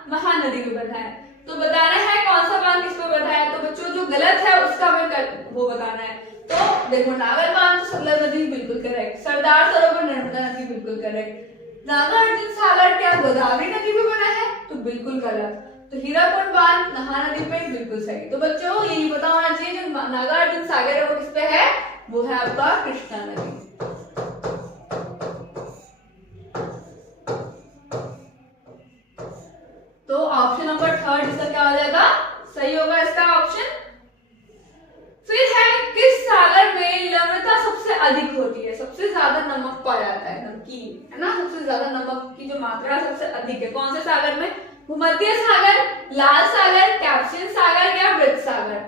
महानदी में बंधा है। तो बताना है कौन सा बांध किस पर बंधा है। तो बच्चों जो गलत है उसका हमें वो बताना है। तो देखो नागर बांध तो सतलज नदी बिल्कुल करेक्ट, सरदार सरोवर नर्मदा नदी बिल्कुल करेक्ट, नागार्जुन सागर क्या गोदावरी नदी में बना है, तो बिल्कुल गलत। तो हीराकुंड बांध महानदी पे बिल्कुल सही। तो बच्चों यही पता होना चाहिए जो नागार्जुन सागर है वो किस पे है, वो है आपका कृष्णा नदी। तो ऑप्शन नंबर 3 इसका क्या हो जाएगा, सही होगा इसका ऑप्शन। फिर है किस सागर में लवणता सबसे अधिक होती है, सबसे ज्यादा नमक पाया जाता है, नमकीन है ना, सबसे ज्यादा नमक की जो मात्रा सबसे अधिक है, कौन से सागर में, भूमध्य सागर, लाल सागर, कैप्सियन सागर या मृत सागर।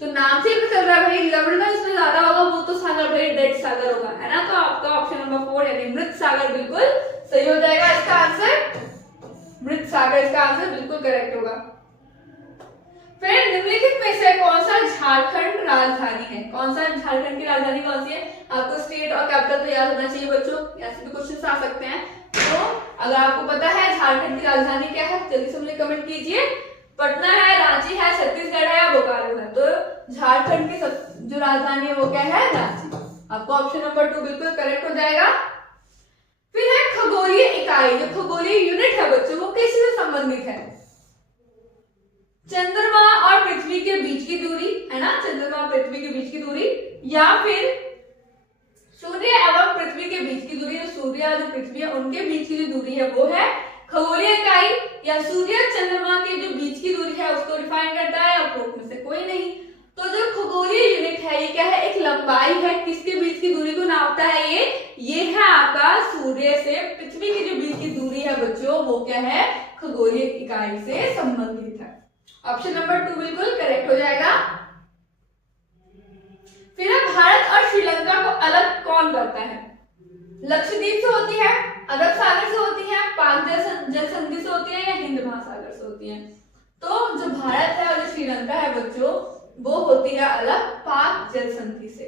तो नाम से ही चल रहा है भाई लवणता जिसमें ज्यादा होगा वो तो सागर भाई डेड सागर होगा, है ना। तो आपका ऑप्शन नंबर 4 यानी मृत सागर बिल्कुल सही हो जाएगा इसका आंसर। मृत सागर इसका आंसर बिल्कुल करेक्ट होगा। फिर निम्नलिखित में से कौन सा झारखंड राजधानी है, कौन सा झारखंड की राजधानी कौन सी है। आपको स्टेट और कैपिटल तो याद होना चाहिए बच्चों, ऐसे भी क्वेश्चन आ सकते हैं। तो अगर आपको पता है झारखंड की राजधानी क्या है जल्दी से मुझे कमेंट कीजिए। पटना है, रांची है, छत्तीसगढ़ है या बोकारो है। तो झारखंड की जो राजधानी है वो क्या है, रांची। आपको ऑप्शन नंबर 2 बिल्कुल करेक्ट हो जाएगा। फिर है खगोलीय इकाई, जो खगोलीय यूनिट है बच्चों वो किससे संबंधित है, चंद्रमा और पृथ्वी के बीच की दूरी, है ना, चंद्रमा और पृथ्वी के बीच की दूरी या फिर सूर्य एवं पृथ्वी के बीच की दूरी, जो सूर्य और जो पृथ्वी है उनके बीच की जो दूरी है वो है खगोलीय इकाई, या सूर्य चंद्रमा के जो बीच की दूरी है उसको डिफाइन करता है, उपरोक्त में से कोई नहीं। तो जो खगोलीय यूनिट है ये क्या है, एक लंबाई है, किसके बीच की दूरी को नापता है, ये है आपका सूर्य से पृथ्वी की जो बीच की दूरी है बच्चों वो क्या है, खगोलीय इकाई से संबंधित है। ऑप्शन नंबर 2 बिल्कुल करेक्ट हो जाएगा। फिर भारत और श्रीलंका को अलग कौन करता है, लक्षद्वीप से होती है, अरब सागर से होती है, पाक जल संधि से होती है या हिंद महासागर से होती है। तो जो भारत है और जो श्रीलंका है बच्चों वो होती है अलग पाक जल संधि से।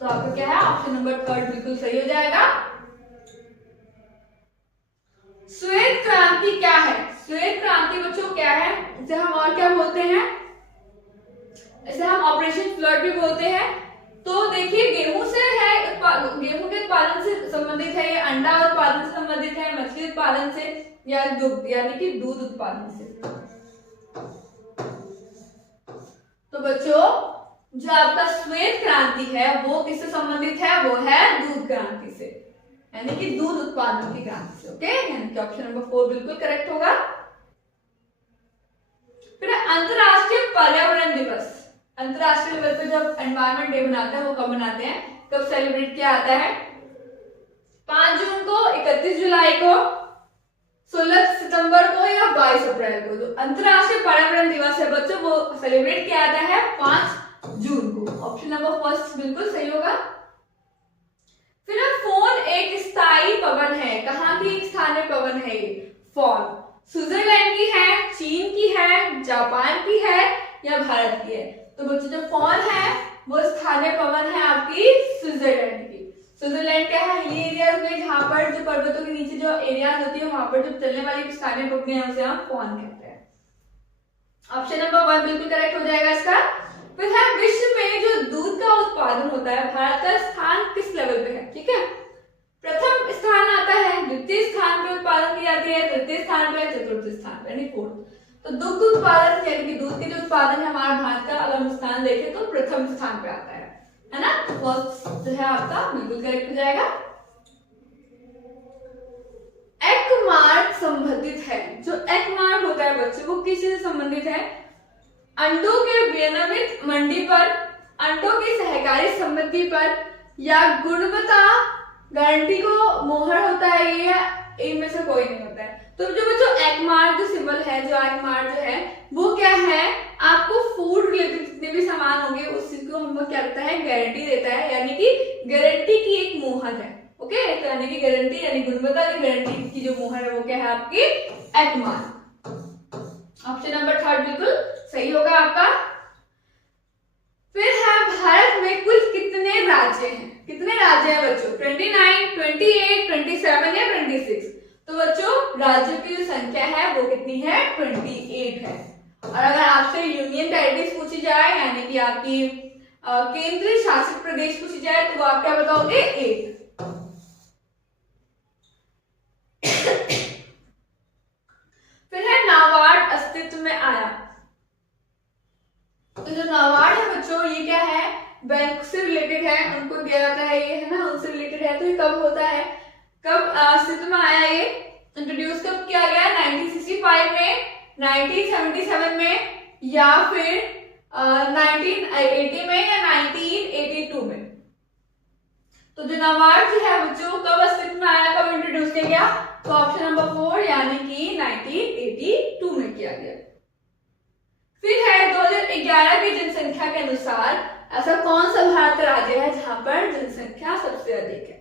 तो आपका क्या है, ऑप्शन नंबर 3 बिल्कुल सही हो जाएगा। श्वेत क्रांति क्या है, श्वेत क्रांति बच्चों क्या है, इसे हम और क्या बोलते हैं, इसे हम ऑपरेशन फ्लड भी बोलते हैं। तो देखिए गेहूं से है, गेहूं के उत्पादन से संबंधित है, ये अंडा उत्पादन से संबंधित है, मछली उत्पादन से या दुग्ध यानी कि दूध उत्पादन से। तो बच्चों जो आपका श्वेत क्रांति है वो किससे संबंधित है, वो है दूध क्रांति से, यानी कि दूध उत्पादन की क्रांति से। ओके, यानी कि ऑप्शन नंबर 4 बिल्कुल करेक्ट होगा। फिर अंतरराष्ट्रीय पर्यावरण दिवस, अंतरराष्ट्रीय लेवल पे जब एनवायरमेंट डे मनाते हैं वो कब मनाते हैं, कब सेलिब्रेट किया जाता है, 5 जून को, 31 जुलाई को, 16 सितंबर को या 22 अप्रैल को। जो अंतरराष्ट्रीय पर्यावरण दिवस है बच्चों वो सेलिब्रेट किया जाता है 5 जून को। ऑप्शन नंबर 1 बिल्कुल सही होगा। फिर फोन एक स्थायी पवन है, कहाँ की एक स्थानीय पवन है ये फोन, स्विट्जरलैंड की है, चीन की है, जापान की है या भारत की है। तो बच्चों जो फोन है वो स्थानीय पवन है आपकी स्विट्जरलैंड की। स्विट्जरलैंड क्या है, हिली एरियाज में जहां पर जो पर्वतों के नीचे जो एरियाज होती है वहां पर जो चलने वाली स्थानीय पवन है उसे हम फोन कहते हैं। ऑप्शन नंबर 1 बिल्कुल करेक्ट हो जाएगा इसका। फिर है विश्व में जो दूध का उत्पादन होता है भारत का स्थान किस लेवल पे है, ठीक है, प्रथम स्थान आता है, द्वितीय स्थान पे उत्पादन की जाती है, तृतीय स्थान पे, चतुर्थ स्थान पे यानी 4th। तो दुग्ध उत्पादन यानी कि दूध के जो उत्पादन है हमारा भारत का, अगर हम स्थान देखें तो प्रथम स्थान पे आता है ना। फर्स्ट जो है आपका बिल्कुल करेक्ट हो जाएगा। एकमार्ग संबंधित है। जो एकमार्ग होता है बच्चों वो किस से संबंधित है? अंडों के विनियमित मंडी पर, अंडों की सहकारी समिति पर, या गुणवत्ता गारंटी को मोहर होता है ये, या इनमें से कोई नहीं होता है। तो जो बच्चों एकमार्ग जो सिंबल है, जो एकमार्ग जो है वो क्या है? आपको फूड रिलेटेड जितने भी सामान होंगे उस चीज को हम क्या करता है? गारंटी देता है, यानी कि गारंटी की एक मोहर है। ओके, तो यानी कि गारंटी यानी गुणवत्ता की गारंटी की जो मोहर है वो क्या है? आपकी एकमार्ग। ऑप्शन नंबर 3 बिल्कुल सही होगा आपका। फिर है भारत में कुल कितने राज्य हैं? कितने राज्य हैं बच्चों? 29, 28, 27 या 26? तो बच्चों राज्यों की जो संख्या है वो कितनी है? 28 है। और अगर आपसे यूनियन टेरिटरीज पूछी जाए यानी कि आपकी केंद्रीय शासित प्रदेश पूछी जाए तो आप क्या बताओगे? 8। फिर है नाबार्ड अस्तित्व में आया। तो जो नाबार्ड है बच्चों ये क्या है? बैंक से रिलेटेड है, उनको दिया जाता है ये, है ना, उनसे रिलेटेड है। तो ये कब होता है? कब अस्तित्व में आया? ये इंट्रोड्यूस कब किया गया? 1965 में, 1977 में, या फिर 1980 में, या 1982 में? तो जो नाबार्ड जो है बच्चों कब अस्तित्व में आया, कब इंट्रोड्यूस किया गया? तो ऑप्शन नंबर 4 यानी कि 1982 में किया गया। फिर है 2011 की जनसंख्या के अनुसार ऐसा कौन सा भारत का राज्य है जहां पर जनसंख्या सबसे अधिक है?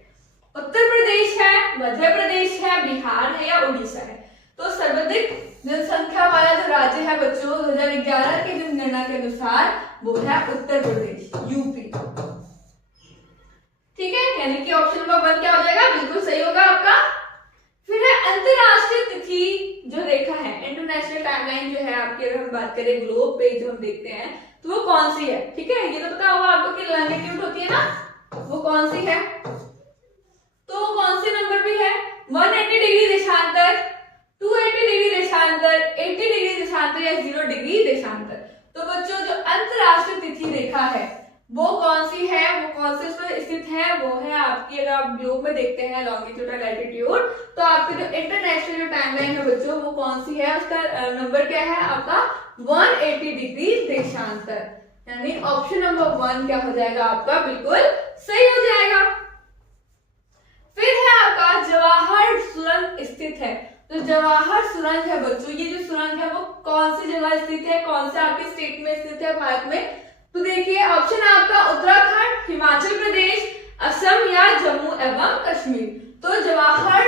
उत्तर प्रदेश है, मध्य प्रदेश है, बिहार है, या उड़ीसा है? तो सर्वाधिक जनसंख्या वाला जो राज्य है बच्चों 2011 की जनगणना के अनुसार वो है उत्तर प्रदेश, यूपी। ठीक है, यानी कि ऑप्शन नंबर 1 क्या हो जाएगा? बिल्कुल सही होगा आपका। फिर है अंतरराष्ट्रीय तिथि जो रेखा है, इंटरनेशनल टाइमलाइन जो है आपकी, अगर हम बात करें ग्लोब पे जो हम देखते हैं तो वो कौन सी है? ठीक है, ये तो पता होगा आपको कि लॉन्गिट्यूड होती है ना, वो कौन सी है? तो वो कौन से नंबर पे है? 180 डिग्री देशांतर, 280 डिग्री देशांतर, 80 डिग्री देशांतर, या 0 डिग्री देशांतर? तो बच्चों जो अंतरराष्ट्रीय तिथि रेखा है वो कौन सी है? वो कौन से उसमें स्थित है? वो है आपकी, अगर आप ग्लोब में देखते हैं लॉन्गिट्यूड और लैटिट्यूड, तो आपकी जो इंटरनेशनल जो टाइमलाइन है बच्चों वो कौन सी है? उसका नंबर क्या है आपका? 180 डिग्री देशांतर। यानी ऑप्शन नंबर 1 क्या हो जाएगा आपका? बिल्कुल सही हो जाएगा। फिर है आपका जवाहर सुरंग स्थित है। तो जवाहर सुरंग है बच्चों, ये जो सुरंग है वो कौन सी जगह स्थित है? कौन से आपके स्टेट में स्थित है भारत में? तो देखिए ऑप्शन है आपका उत्तराखंड, हिमाचल प्रदेश, असम, या जम्मू एवं कश्मीर। तो जवाहर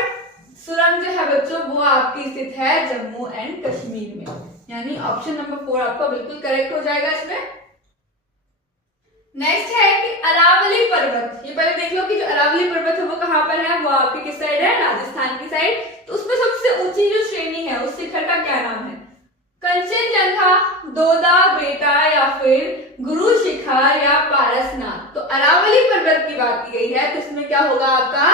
सुरंग जो है बच्चों वो आपकी स्थित है जम्मू एंड कश्मीर में, यानी ऑप्शन नंबर 4 आपका बिल्कुल करेक्ट हो जाएगा इसमें। नेक्स्ट है कि अरावली पर्वत, ये पहले देख लो कि जो अरावली पर्वत है वो कहां पर है? वो आपकी किस साइड है? राजस्थान की साइड। तो उसमें सबसे ऊंची जो श्रेणी है उस शिखर का क्या नाम है? कंचनजंगा, दोदा बेटा, या फिर गुरु शिखर, या पारसनाथ? तो अरावली पर्वत की बात की गई है तो इसमें क्या होगा आपका?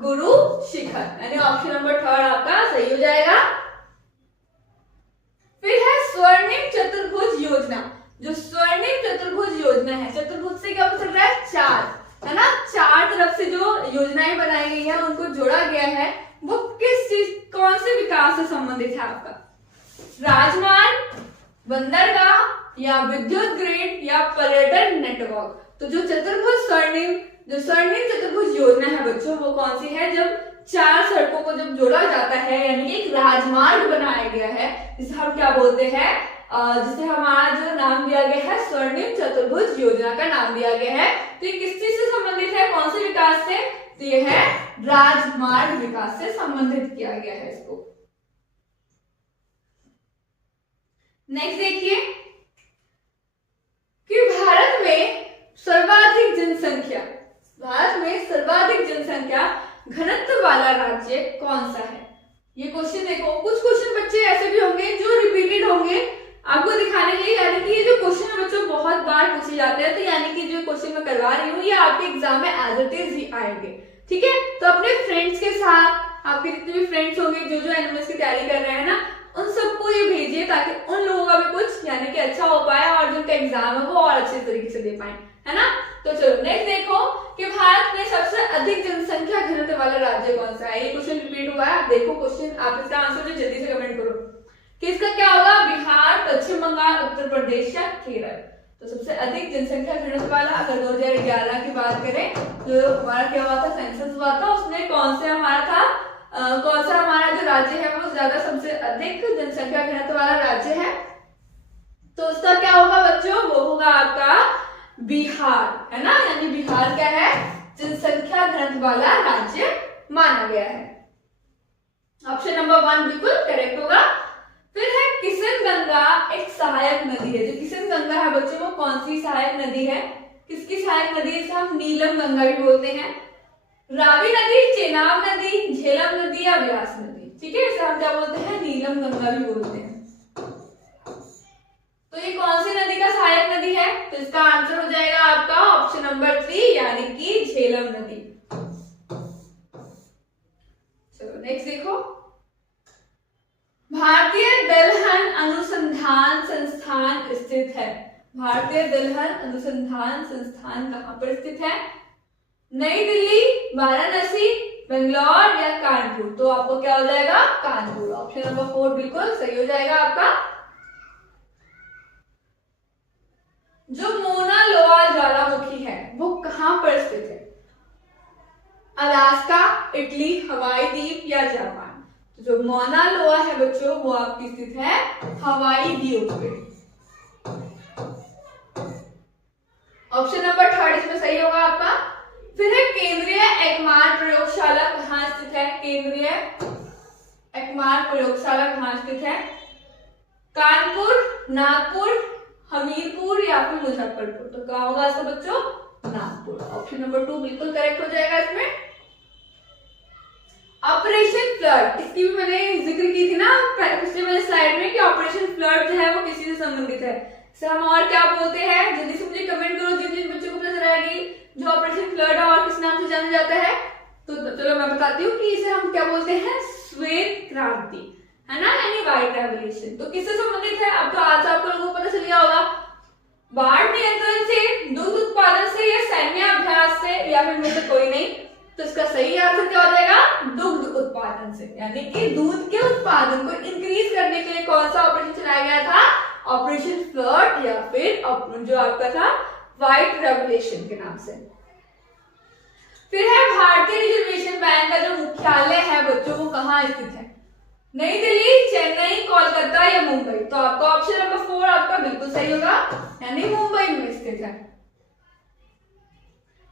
गुरु शिखर, यानी ऑप्शन नंबर 3 आपका सही हो जाएगा। फिर है स्वर्णिम चतुर्भुज योजना। जो स्वर्णिम चतुर्भुज योजना है, चतुर्भुज से क्या पता चल रहा है? 4, है ना, 4 तरफ से जो योजनाएं बनाई गई है उनको जोड़ा गया है, वो किस चीज, कौन से विकास से संबंधित है आपका? राजमार्ग, बंदरगाह, या विद्युत ग्रिड, या पर्यटन नेटवर्क? तो जो स्वर्णिम चतुर्भुज योजना है बच्चों वो कौन सी है? जब 4 सड़कों को जब जोड़ा जाता है, यानी एक राजमार्ग बनाया गया है, जिसे हम क्या बोलते हैं? जिसे हमारा जो नाम दिया गया है स्वर्णिम चतुर्भुज योजना का नाम दिया गया है। तो ये किस चीज से संबंधित है? कौन से विकास से? तो ये है राजमार्ग विकास से संबंधित किया गया है इसको। नेक्स्ट देखिए कि भारत में सर्वाधिक जनसंख्या घनत्व वाला राज्य कौन सा है? ये क्वेश्चन देखो, कुछ क्वेश्चन बच्चे ऐसे भी होंगे जो रिपीटेड होंगे आपको दिखाने के लिए, यानी कि ये जो क्वेश्चन है बच्चों बहुत बार पूछे जाते हैं, तो यानी कि जो क्वेश्चन मैं करवा रही हूँ ये आपके एग्जाम में एज इट इज ही आएंगे। ठीक है, तो अपने फ्रेंड्स के साथ, आपके जितने भी फ्रेंड्स होंगे जो एनएमएस की तैयारी कर रहे हैं ना, उन सबको ये भेजिए ताकि उन लोगों का भी कुछ यानी कि अच्छा हो पाए और जिनका एग्जाम है वो और अच्छे तरीके से दे पाए, है ना। तो चलो नेक्स्ट देखो कि भारत में सबसे अधिक जनसंख्या घनत्व वाला राज्य कौन सा है। ये क्वेश्चन रिपीट हुआ है, देखो क्वेश्चन, आप इसका आंसर जो जल्दी से कमेंट करो कि इसका क्या होगा, बिहार, पश्चिम बंगाल, उत्तर प्रदेश या केरल। तो सबसे अधिक जनसंख्या घनत्व वाला, अगर 2011 की बात करें जो हमारा क्या हुआ था, सेंसस हुआ था, उसमें कौन सा हमारा था, कौन सा हमारा जो राज्य है वो ज्यादा सबसे अधिक जनसंख्या घनत्व वाला राज्य है, तो उसका क्या होगा बच्चों, वो होगा आपका बिहार, है ना। यानी बिहार क्या है, जनसंख्या घनत्व वाला राज्य माना गया है। ऑप्शन नंबर 1 बिल्कुल करेक्ट होगा। फिर है किशन गंगा एक सहायक नदी है। जो किशन गंगा है बच्चों वो कौन सी सहायक नदी है, किसकी सहायक नदी है, इसे हम नीलम गंगा भी बोलते हैं। रावी नदी, चेनाब नदी, झेलम नदी या व्यास नदी, ठीक है, इसे हम क्या बोलते हैं, नीलम गंगा भी बोलते हैं। तो ये कौन सी नदी का सहायक नदी है, तो इसका आंसर हो जाएगा आपका ऑप्शन नंबर 3 यानी कि झेलम नदी। चलो नेक्स्ट देखो, भारतीय दलहन अनुसंधान संस्थान स्थित है। भारतीय दलहन अनुसंधान संस्थान कहां पर स्थित है, नई दिल्ली, वाराणसी, बेंगलोर या कानपुर। तो आपको क्या हो जाएगा, कानपुर। ऑप्शन नंबर 4 बिल्कुल सही हो जाएगा आपका। जो मोना लोआ ज्वालामुखी है वो कहां पर स्थित है, अलास्का, इटली, हवाई द्वीप या जापान। तो जो मोना लोआ है बच्चों वो आपकी स्थित है हवाई द्वीप पे। ऑप्शन नंबर 3 इसमें सही होगा आपका। फिर है केंद्रीय एकमान प्रयोगशाला कहां स्थित है, केंद्रीय एकमान प्रयोगशाला कहां स्थित है, कानपुर, नागपुर, हमीरपुर या फिर मुजफ्फरपुर। तो क्या होगा इसका बच्चों, नागपुर। ऑप्शन नंबर 2 बिल्कुल करेक्ट हो जाएगा इसमें। ऑपरेशन फ्लड, इसकी भी मैंने जिक्र की थी ना पिछले वाले स्लाइड में कि ऑपरेशन फ्लड जो है वो किसी से संबंधित है। इसे हम और क्या बोलते हैं, जल्दी से मुझे कमेंट करो जिन जिन बच्चों को पता चला है कि जो ऑपरेशन फ्लड है और किस नाम से जाना जाता है। तो चलो मैं बताती हूँ कि इसे हम क्या बोलते हैं, श्वेत क्रांति, है ना, यानी व्हाइट रेवोल्यूशन। तो किससे संबंधित है, अब तो आज आपको लोगों को पता चल गया होगा। बाढ़ नियंत्रण से, दुग्ध उत्पादन से या सैन्य अभ्यास से या फिर में से कोई नहीं। तो इसका सही आंसर क्या हो जाएगा, दुग्ध उत्पादन से, यानी कि दूध के उत्पादन को इंक्रीज करने के लिए कौन सा ऑपरेशन चलाया गया था, ऑपरेशन फ्लड या फिर जो आपका था व्हाइट रेवोल्यूशन के नाम से। फिर है भारतीय रिजर्वेशन बैंक का जो मुख्यालय है बच्चों वो कहाँ स्थित है, नई दिल्ली, चेन्नई, कोलकाता या मुंबई। तो आपका ऑप्शन नंबर 4 आपका बिल्कुल सही होगा, यानी मुंबई में स्थित है।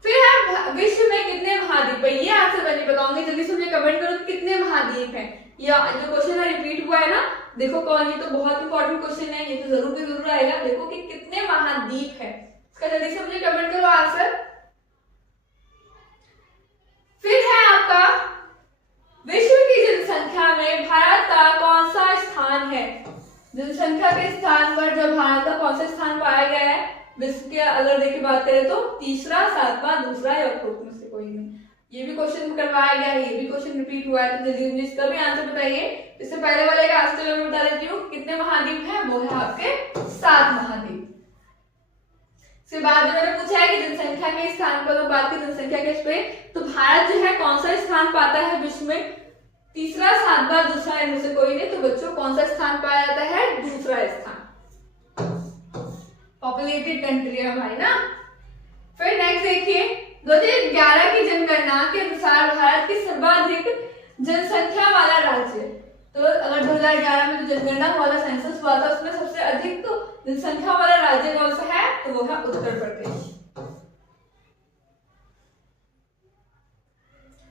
फिर है विश्व में कितने महाद्वीप है, ये आंसर मैं नहीं बताऊंगी, जल्दी से मुझे कमेंट करो कितने महाद्वीप हैं। या जो क्वेश्चन है रिपीट हुआ है ना, देखो कौन, ये तो बहुत इंपॉर्टेंट क्वेश्चन है, ये तो जरूर आएगा। देखो कि कितने महाद्वीप है, इसका जल्दी से मुझे कमेंट करो आंसर। फिर है आपका विश्व की जनसंख्या में भारत का कौन सा स्थान है, जनसंख्या के स्थान पर जो भारत का कौन सा स्थान पाया गया है विश्व के, अगर देखिए बात करें तो तीसरा, 7वां, दूसरा या फोर्थ में से कोई नहीं। ये भी क्वेश्चन करवाया गया है, ये भी क्वेश्चन रिपीट हुआ है, तो जल्दी मुझे इसका भी आंसर बताइए। इससे पहले वाले का आंसर मैं बता देती हूँ, कितने महाद्वीप है, वो है आपके 7 महाद्वीप। इसके बाद जो मैंने पूछा है कि जनसंख्या के स्थान पर, बात की जनसंख्या के इस पे, तो भारत जो है कौन सा स्थान पाता है विश्व में, तीसरा, 7वां, दूसरा इनमें से कोई नहीं। तो बच्चों कौन सा स्थान पाया जाता है, दूसरा स्थान, पॉपुलेटेड कंट्री है हमारी ना। फिर नेक्स्ट देखिए, 2011 की जनगणना के अनुसार भारत की सर्वाधिक जनसंख्या वाला राज्य। तो अगर 2011 में जो जनगणना वाला सेंसस हुआ था उसमें सबसे अधिक तो जनसंख्या वाला राज्य कौन सा है, तो वो है उत्तर प्रदेश।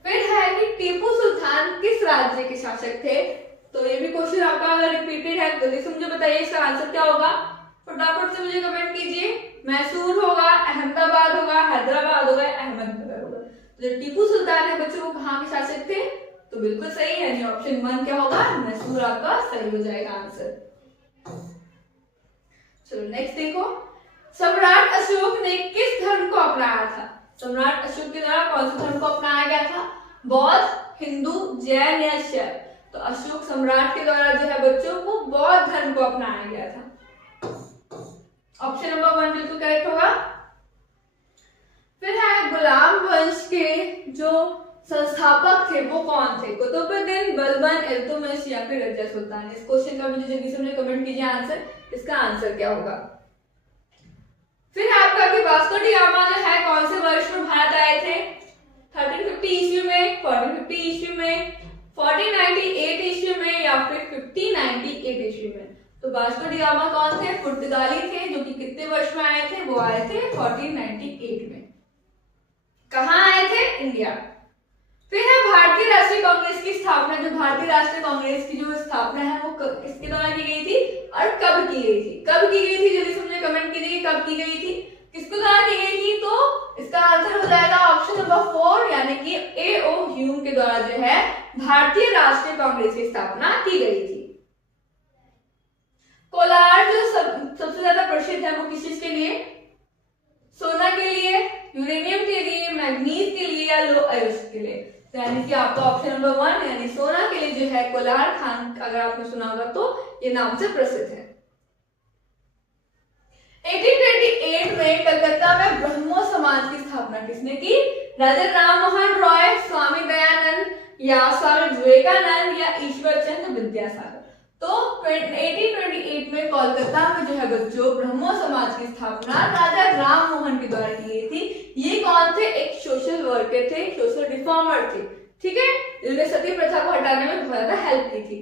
फिर है कि टीपू सुल्तान किस राज्य के शासक थे। तो ये भी क्वेश्चन आपका अगर रिपीटेड है जल्दी से मुझे बताइए इसका आंसर क्या होगा, फटाफट से मुझे कमेंट कीजिए। मैसूर होगा, अहमदाबाद होगा, हैदराबाद होगा, अहमदनगर होगा। तो जो टीपू सुल्तान है बच्चों वो कहाँ के शासक थे, तो बिल्कुल सही है, ऑप्शन 1 क्या होगा, मैसूर आपका सही हो जाएगा आंसर। चलो नेक्स्ट देखो, सम्राट अशोक ने किस धर्म को अपनाया था। सम्राट अशोक के द्वारा कौन से धर्म को अपनाया गया था, बौद्ध, हिंदू, जैन या शैव। तो अशोक सम्राट के द्वारा जो है बच्चों वो बौद्ध धर्म को अपनाया गया था। ऑप्शन नंबर 1 बिल्कुल करेक्ट होगा। वंश के जो संस्थापक थे वो कौन थे? कुतुबुद्दीन, बलबन, इल्तुतमिश या फिर रजिया सुल्तान? इस क्वेश्चन का मुझे जल्दी से कमेंट कीजिए आंसर, इसका आंसर क्या होगा। फिर आपका कि वास्को डी गामा जो है कौन से वर्ष में भारत आए थे? 1350 ईस्वी में, 1450 ईस्वी में, 1498 ईस्वी में या फिर 1598 ईस्वी में? तो वास्को डी गामा कौन थे? पुर्तगाली थे, जो कि कितने वर्ष में आए थे? वो आए थे 1498 में। कहाँ आए थे? इंडिया। फिर है भारतीय राष्ट्रीय कांग्रेस की स्थापना। जो भारतीय राष्ट्रीय कांग्रेस की जो स्थापना है वो किसके द्वारा की गई थी और कब की गई थी? कब की गई थी? जल्दी से मुझे कमेंट कीजिए कब की गई थी, किसके द्वारा की गई थी? तो इसका आंसर हो जाएगा ऑप्शन नंबर 4 यानी कि A.O. ह्यूम के द्वारा जो है भारतीय राष्ट्रीय कांग्रेस की स्थापना की गई थी। कोलार जो सबसे ज्यादा प्रसिद्ध है वो किस चीज के लिए? सोना के लिए, यूरेनियम के लिए, मैग्नीज के लिए या लो आयुष्य के लिए? यानी कि आपका ऑप्शन नंबर 1 यानी सोना के लिए जो है कोलार खान, अगर आपने सुना होगा तो ये नाम से प्रसिद्ध है। 1828 में कलकत्ता में ब्रह्मो समाज की स्थापना किसने की? राजा राममोहन रॉय, स्वामी दयानंद या स्वामी विवेकानंद या ईश्वर चंद्र विद्यासागर? तो 1828 में कोलकाता में जो है बच्चों ब्रह्मो समाज की स्थापना राजा राममोहन के द्वारा की गई थी। ये कौन थे? एक सोशल वर्कर थे, सोशल रिफॉर्मर थे, ठीक है, जिन्होंने सती प्रथा को हटाने में बहुत ज्यादा हेल्प की थी।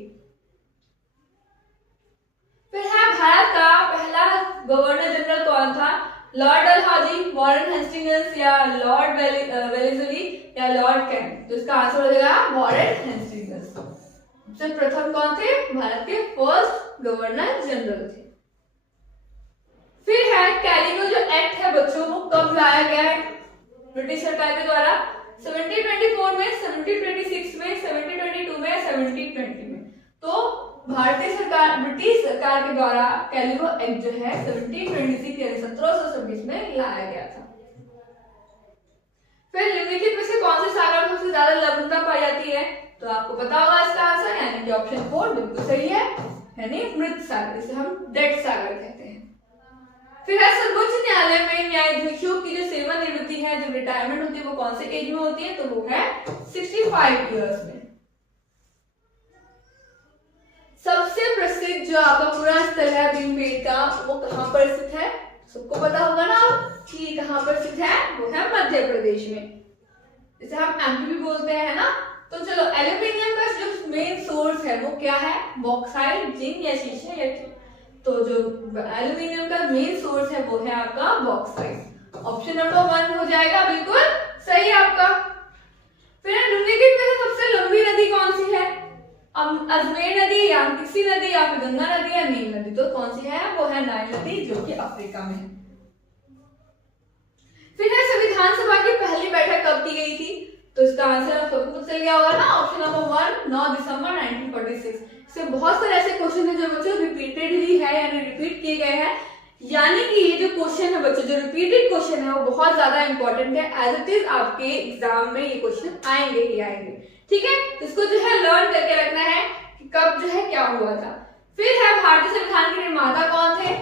फिर है भारत का पहला गवर्नर जनरल कौन था? लॉर्ड डलहौजी, वॉरेन हेस्टिंग्स या लॉर्ड वेलेस्ली या लॉर्ड कैंट? तो इसका आंसर हो जाएगा वॉरेन हेस्टिंग्स। सबसे प्रथम कौन थे? भारत के फर्स्ट गवर्नर जनरल थे। फिर है कैलिको जो एक्ट है बच्चों वो कब लाया गया है ब्रिटिश सरकार के द्वारा? 1724 में, 1726 में, 1722 में या 1720 में? तो भारतीय सरकार, ब्रिटिश सरकार के द्वारा कैलिको एक्ट जो है 1726 यानी 1726 में लाया गया था। फिर निम्नलिखित में से कौन से सागर में सबसे ज्यादा लवणता पाई जाती है? तो आपको पता होगा इसका आंसर यानी कि ऑप्शन 4 बिल्कुल सही है, यानी मृत सागर, जिसे हम डेड सागर कहते हैं। फिर है सर्वोच्च न्यायालय में न्यायाधीशों की जो सेवानिवृत्ति है, जो रिटायरमेंट होती है वो कौन से एज में होती है? तो वो है 65 इयर्स में। सबसे प्रसिद्ध जो आपका पुराना स्थल है भीमबेटका वो कहाँ पर स्थित है? सबको पता होगा ना कि कहाँ पर स्थित है? वो है मध्य प्रदेश में, जिसे हम एमपी भी बोलते हैं ना। तो चलो एल्यूमिनियम का जो मेन सोर्स है वो क्या है? बॉक्साइट, जिंक या शीशा या तो जो एल्यूमिनियम का मेन सोर्स है वो है आपका बॉक्साइट। ऑप्शन नंबर 1 हो जाएगा बिल्कुल सही आपका। फिर निम्नलिखित में से सबसे लंबी नदी कौन सी है? अजमेर नदी या किसी नदी या फिर गंगा नदी या नील नदी? तो कौन सी है? वो है नाइल नदी, जो कि अफ्रीका में है। फिर है संविधान सभा की पहली बैठक कब की गई थी? तो इसका आंसर आप सबको चल गया होगा ना, ऑप्शन नंबर 1 9 दिसंबर 1946। इससे बहुत सारे ऐसे क्वेश्चन है जो बच्चों रिपीटेडली है यानी रिपीट किए गए हैं, यानी कि ये जो क्वेश्चन है बच्चों, जो रिपीटेड क्वेश्चन है वो बहुत ज्यादा इंपॉर्टेंट है। एज इट इज आपके एग्जाम में ये क्वेश्चन आएंगे ही आएंगे, ठीक है। इसको जो है लर्न करके रखना है कि कब जो है क्या हुआ था। फिर है भारतीय संविधान के निर्माता कौन थे?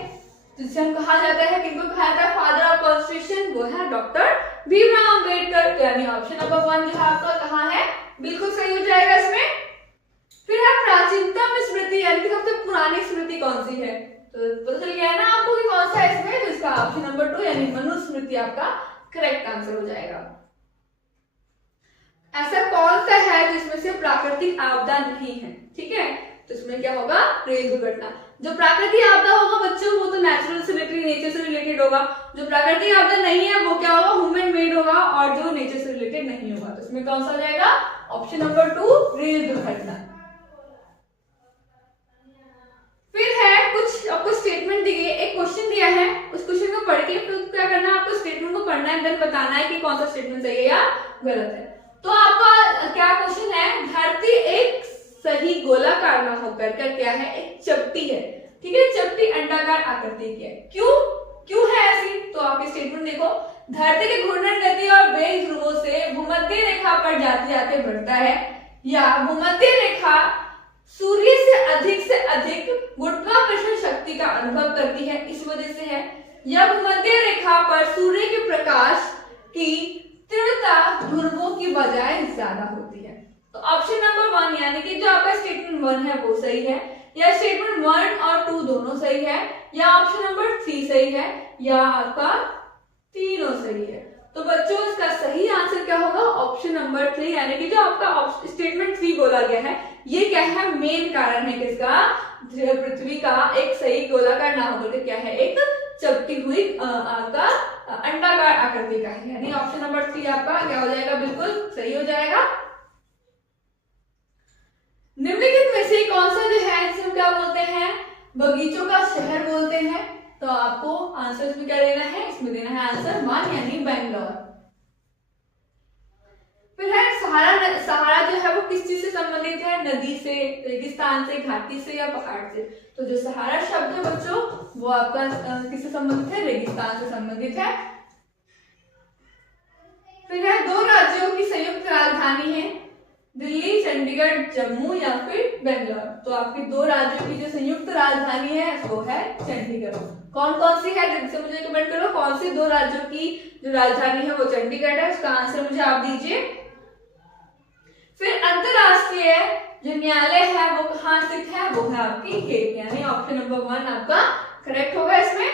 जिसे हम कहा जाता है, किनको कहा जाता है फादर ऑफ कॉन्स्टिट्यूशन? वो है डॉक्टर भीमराव अंबेडकर, यानी ऑप्शन नंबर 1 जो है आपका कहाँ है? बिल्कुल सही हो जाएगा इसमें। फिर है प्राचीनतम स्मृति यानी कि सबसे पुरानी स्मृति कौन सी है? तो पता चल गया है ना आपको कि कौन सा है इसमें? तो इसका ऑप्शन नंबर 2 यानी मनुस्मृति आपका करेक्ट आंसर हो जाएगा। ऐसा कौन सा है जिसमें से प्राकृतिक आपदा नहीं है? ठीक है, तो इसमें क्या होगा? रेल दुर्घटना। जो प्राकृतिक आपदा होगा बच्चों वो तो नेचुरल से रिलेटेड, नेचर से रिलेटेड होगा। जो प्राकृतिक आपदा नहीं है वो क्या होगा? ह्यूमन मेड होगा, और जो नेचर से रिलेटेड नहीं होगा। तो इसमें कौन सा हो जाएगा? ऑप्शन नंबर 2 रेल दुर्घटना। फिर है कुछ आपको स्टेटमेंट दी गई, एक क्वेश्चन दिया है, उस क्वेश्चन को पढ़ के फिर क्या करना है? आपको स्टेटमेंट को पढ़ना है, देन बताना है कि कौन सा स्टेटमेंट सही है या गलत है। तो आपका क्या क्वेश्चन है? धरती एक सही गोलाकार ना होकर क्या है? एक चपटी है, ठीक है। चपटी अंडाकार आकृति की है। क्यों है ऐसी? तो आप स्टेटमेंट देखो, धरती की घूर्णन गति और वेग ध्रुवों से भूमध्य रेखा पर जाते जाते बढ़ता है, या भूमध्य रेखा सूर्य से अधिक गुरुत्वाकर्षण शक्ति का अनुभव करती है, इस वजह से है, या भूमध्य रेखा पर सूर्य के प्रकाश की तीव्रता बजाय ज्यादा होती है। तो ऑप्शन नंबर 1 यानी कि जो आपका स्टेटमेंट 1 है वो सही है, या स्टेटमेंट 1 और 2 दोनों सही है, या ऑप्शन नंबर 3 सही है, या आपका तीनों सही है। तो बच्चों इसका सही आंसर क्या होगा? ऑप्शन नंबर 3 यानी कि जो आपका स्टेटमेंट 3 बोला गया है ये क्या है? मेन कारण है किसका? पृथ्वी का एक सही गोलाकार ना होकर के क्या है? एक चपटी हुई आपका अंडाकार आकृति का है, यानी ऑप्शन नंबर 3 आपका क्या हो जाएगा? बिल्कुल सही हो जाएगा। निम्नलिखित में से कौन सा जो है इसे हम क्या बोलते हैं? बगीचों का शहर बोलते हैं। तो आपको आंसर इसमें क्या देना है? इसमें देना है आंसर 1 यानी बेंगलोर। फिर है सहारा। सहारा जो है वो किस चीज से संबंधित है? नदी से, रेगिस्तान से, घाटी से या पहाड़ से। तो जो सहारा शब्द है बच्चों वो आपका किससे संबंधित है? रेगिस्तान से संबंधित है। फिर है 2 राज्यों की संयुक्त राजधानी है, दिल्ली, चंडीगढ़, जम्मू या फिर बेंगलोर। तो आपकी 2 राज्यों की जो संयुक्त राजधानी है वो है चंडीगढ़। कौन कौन सी है जल्दी से मुझे कमेंट करो, कौन सी 2 राज्यों की जो राजधानी है वो चंडीगढ़ है? उसका आंसर मुझे आप दीजिए। फिर अंतरराष्ट्रीय जो न्यायालय है वो कहाँ स्थित है? वो है आपकी हेग, यानी ऑप्शन नंबर 1 आपका करेक्ट होगा इसमें।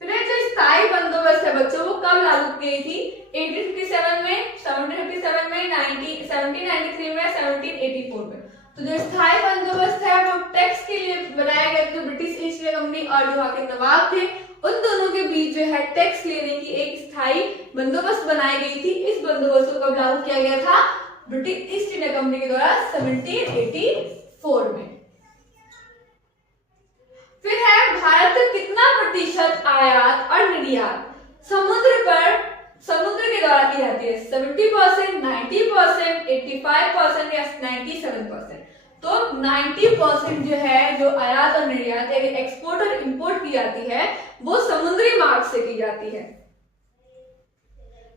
फिर जो स्थायी बंदोबस्त है बच्चों वो कब लागू की गई थी? 1857 में, 1757 में, 1793 में, 1784 में। तो जो स्थायी बंदोबस्त है वो टैक्स के लिए बनाया गया, जो ब्रिटिश ईस्ट इंडिया कंपनी और जो वहां के नवाब थे उन दोनों के बीच जो है टैक्स लेने की एक स्थायी बंदोबस्त बनाई गई थी। इस बंदोबस्त को कब लागू किया गया था? ब्रिटिश ईस्ट इंडिया कंपनी के द्वारा 1784 में। फिर है भारत कितना प्रतिशत आयात और निर्यात समुद्र के द्वारा की जाती है? 70%, 90%, 85% या 97%। तो 90% जो है जो आयात और निर्यात यानी एक्सपोर्ट और इंपोर्ट की जाती है वो समुद्री मार्ग से की जाती है।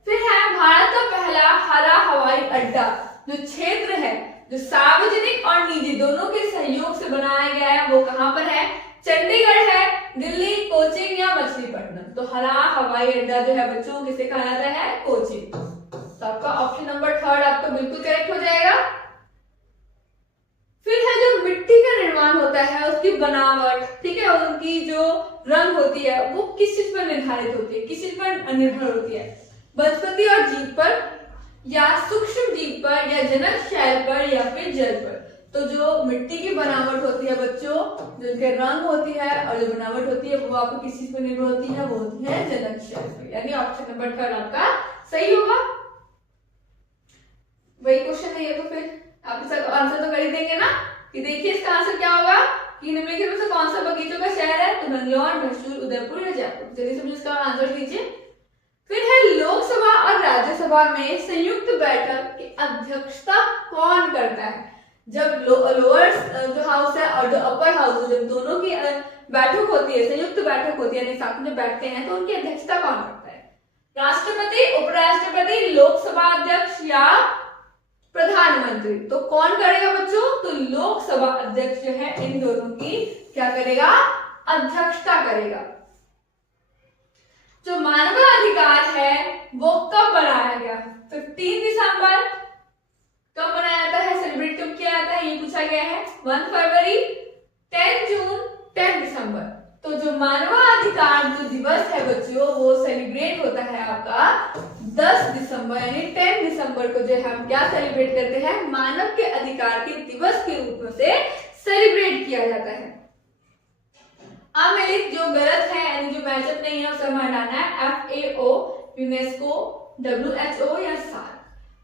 फिर है भारत का पहला हरा हवाई अड्डा जो क्षेत्र है, जो सार्वजनिक और निजी दोनों के सहयोग से बनाया गया है वो कहां पर है? चंडीगढ़ है, दिल्ली, कोचिंग या मछलीपट्टनम। तो हरा हवाई अड्डा जो है बच्चों किसे कहा जाता है? कोचिंग। तो आपका ऑप्शन नंबर 3 आपका बिल्कुल करेक्ट हो जाएगा। फिर है जो मिट्टी का निर्माण होता है उसकी बनावट, ठीक है, उनकी जो रंग होती है वो किस चीज पर निर्धारित होती है? किस चीज पर निर्भर होती है? वनस्पति और जीव पर, या सूक्ष्म जीव पर, या जनक शैल पर, या फिर जल पर। तो जो मिट्टी की बनावट होती है बच्चों, जो उनके रंग होती है और जो बनावट होती है वो आपको किस चीज पर निर्भर होती है? वो होती है जनक शैल पर, यानी ऑप्शन नंबर 3 आपका सही होगा। वही क्वेश्चन है ये, तो फिर आप इसका आंसर तो कर ही देंगे ना कि देखिए इसका आंसर क्या होगा कि निम्नलिखित में से कौन सा बगीचों का शहर है? तो बेंगलोर, मैसूर, उदयपुर या जयपुर। जल्दी से मुझे इसका आंसर दीजिए। फिर है लोकसभा और राज्यसभा में संयुक्त बैठक की अध्यक्षता कौन करता है? जब लोअर जो हाउस है और जो अपर हाउस है, जब दोनों की बैठक होती है, संयुक्त बैठक होती है, साथ में बैठते हैं, तो उनकी अध्यक्षता कौन करता है? राष्ट्रपति, उपराष्ट्रपति, लोकसभा अध्यक्ष या प्रधानमंत्री। तो कौन करेगा बच्चों? तो लोकसभा अध्यक्ष जो है इन दोनों की क्या करेगा? अध्यक्षता करेगा। जो मानवाधिकार है वो कब बनाया गया? 15 दिसंबर। कब बनाया जाता है? सेलिब्रेट कब किया जाता है? ये पूछा गया है। 1 फरवरी, 10 जून, 10 दिसंबर। तो जो मानवाधिकार जो दिवस है बच्चों वो सेलिब्रेट होता है आपका 10 दिसंबर, यानी 10 दिसंबर को जो है हम क्या सेलिब्रेट करते हैं? मानव के अधिकार के दिवस के रूप में से सेलिब्रेट किया जाता है। अब मेरी जो गलत है यानी जो मैचअप नहीं है उसे हमें हटाना है। FAO, यूनेस्को, WHO या सार्क।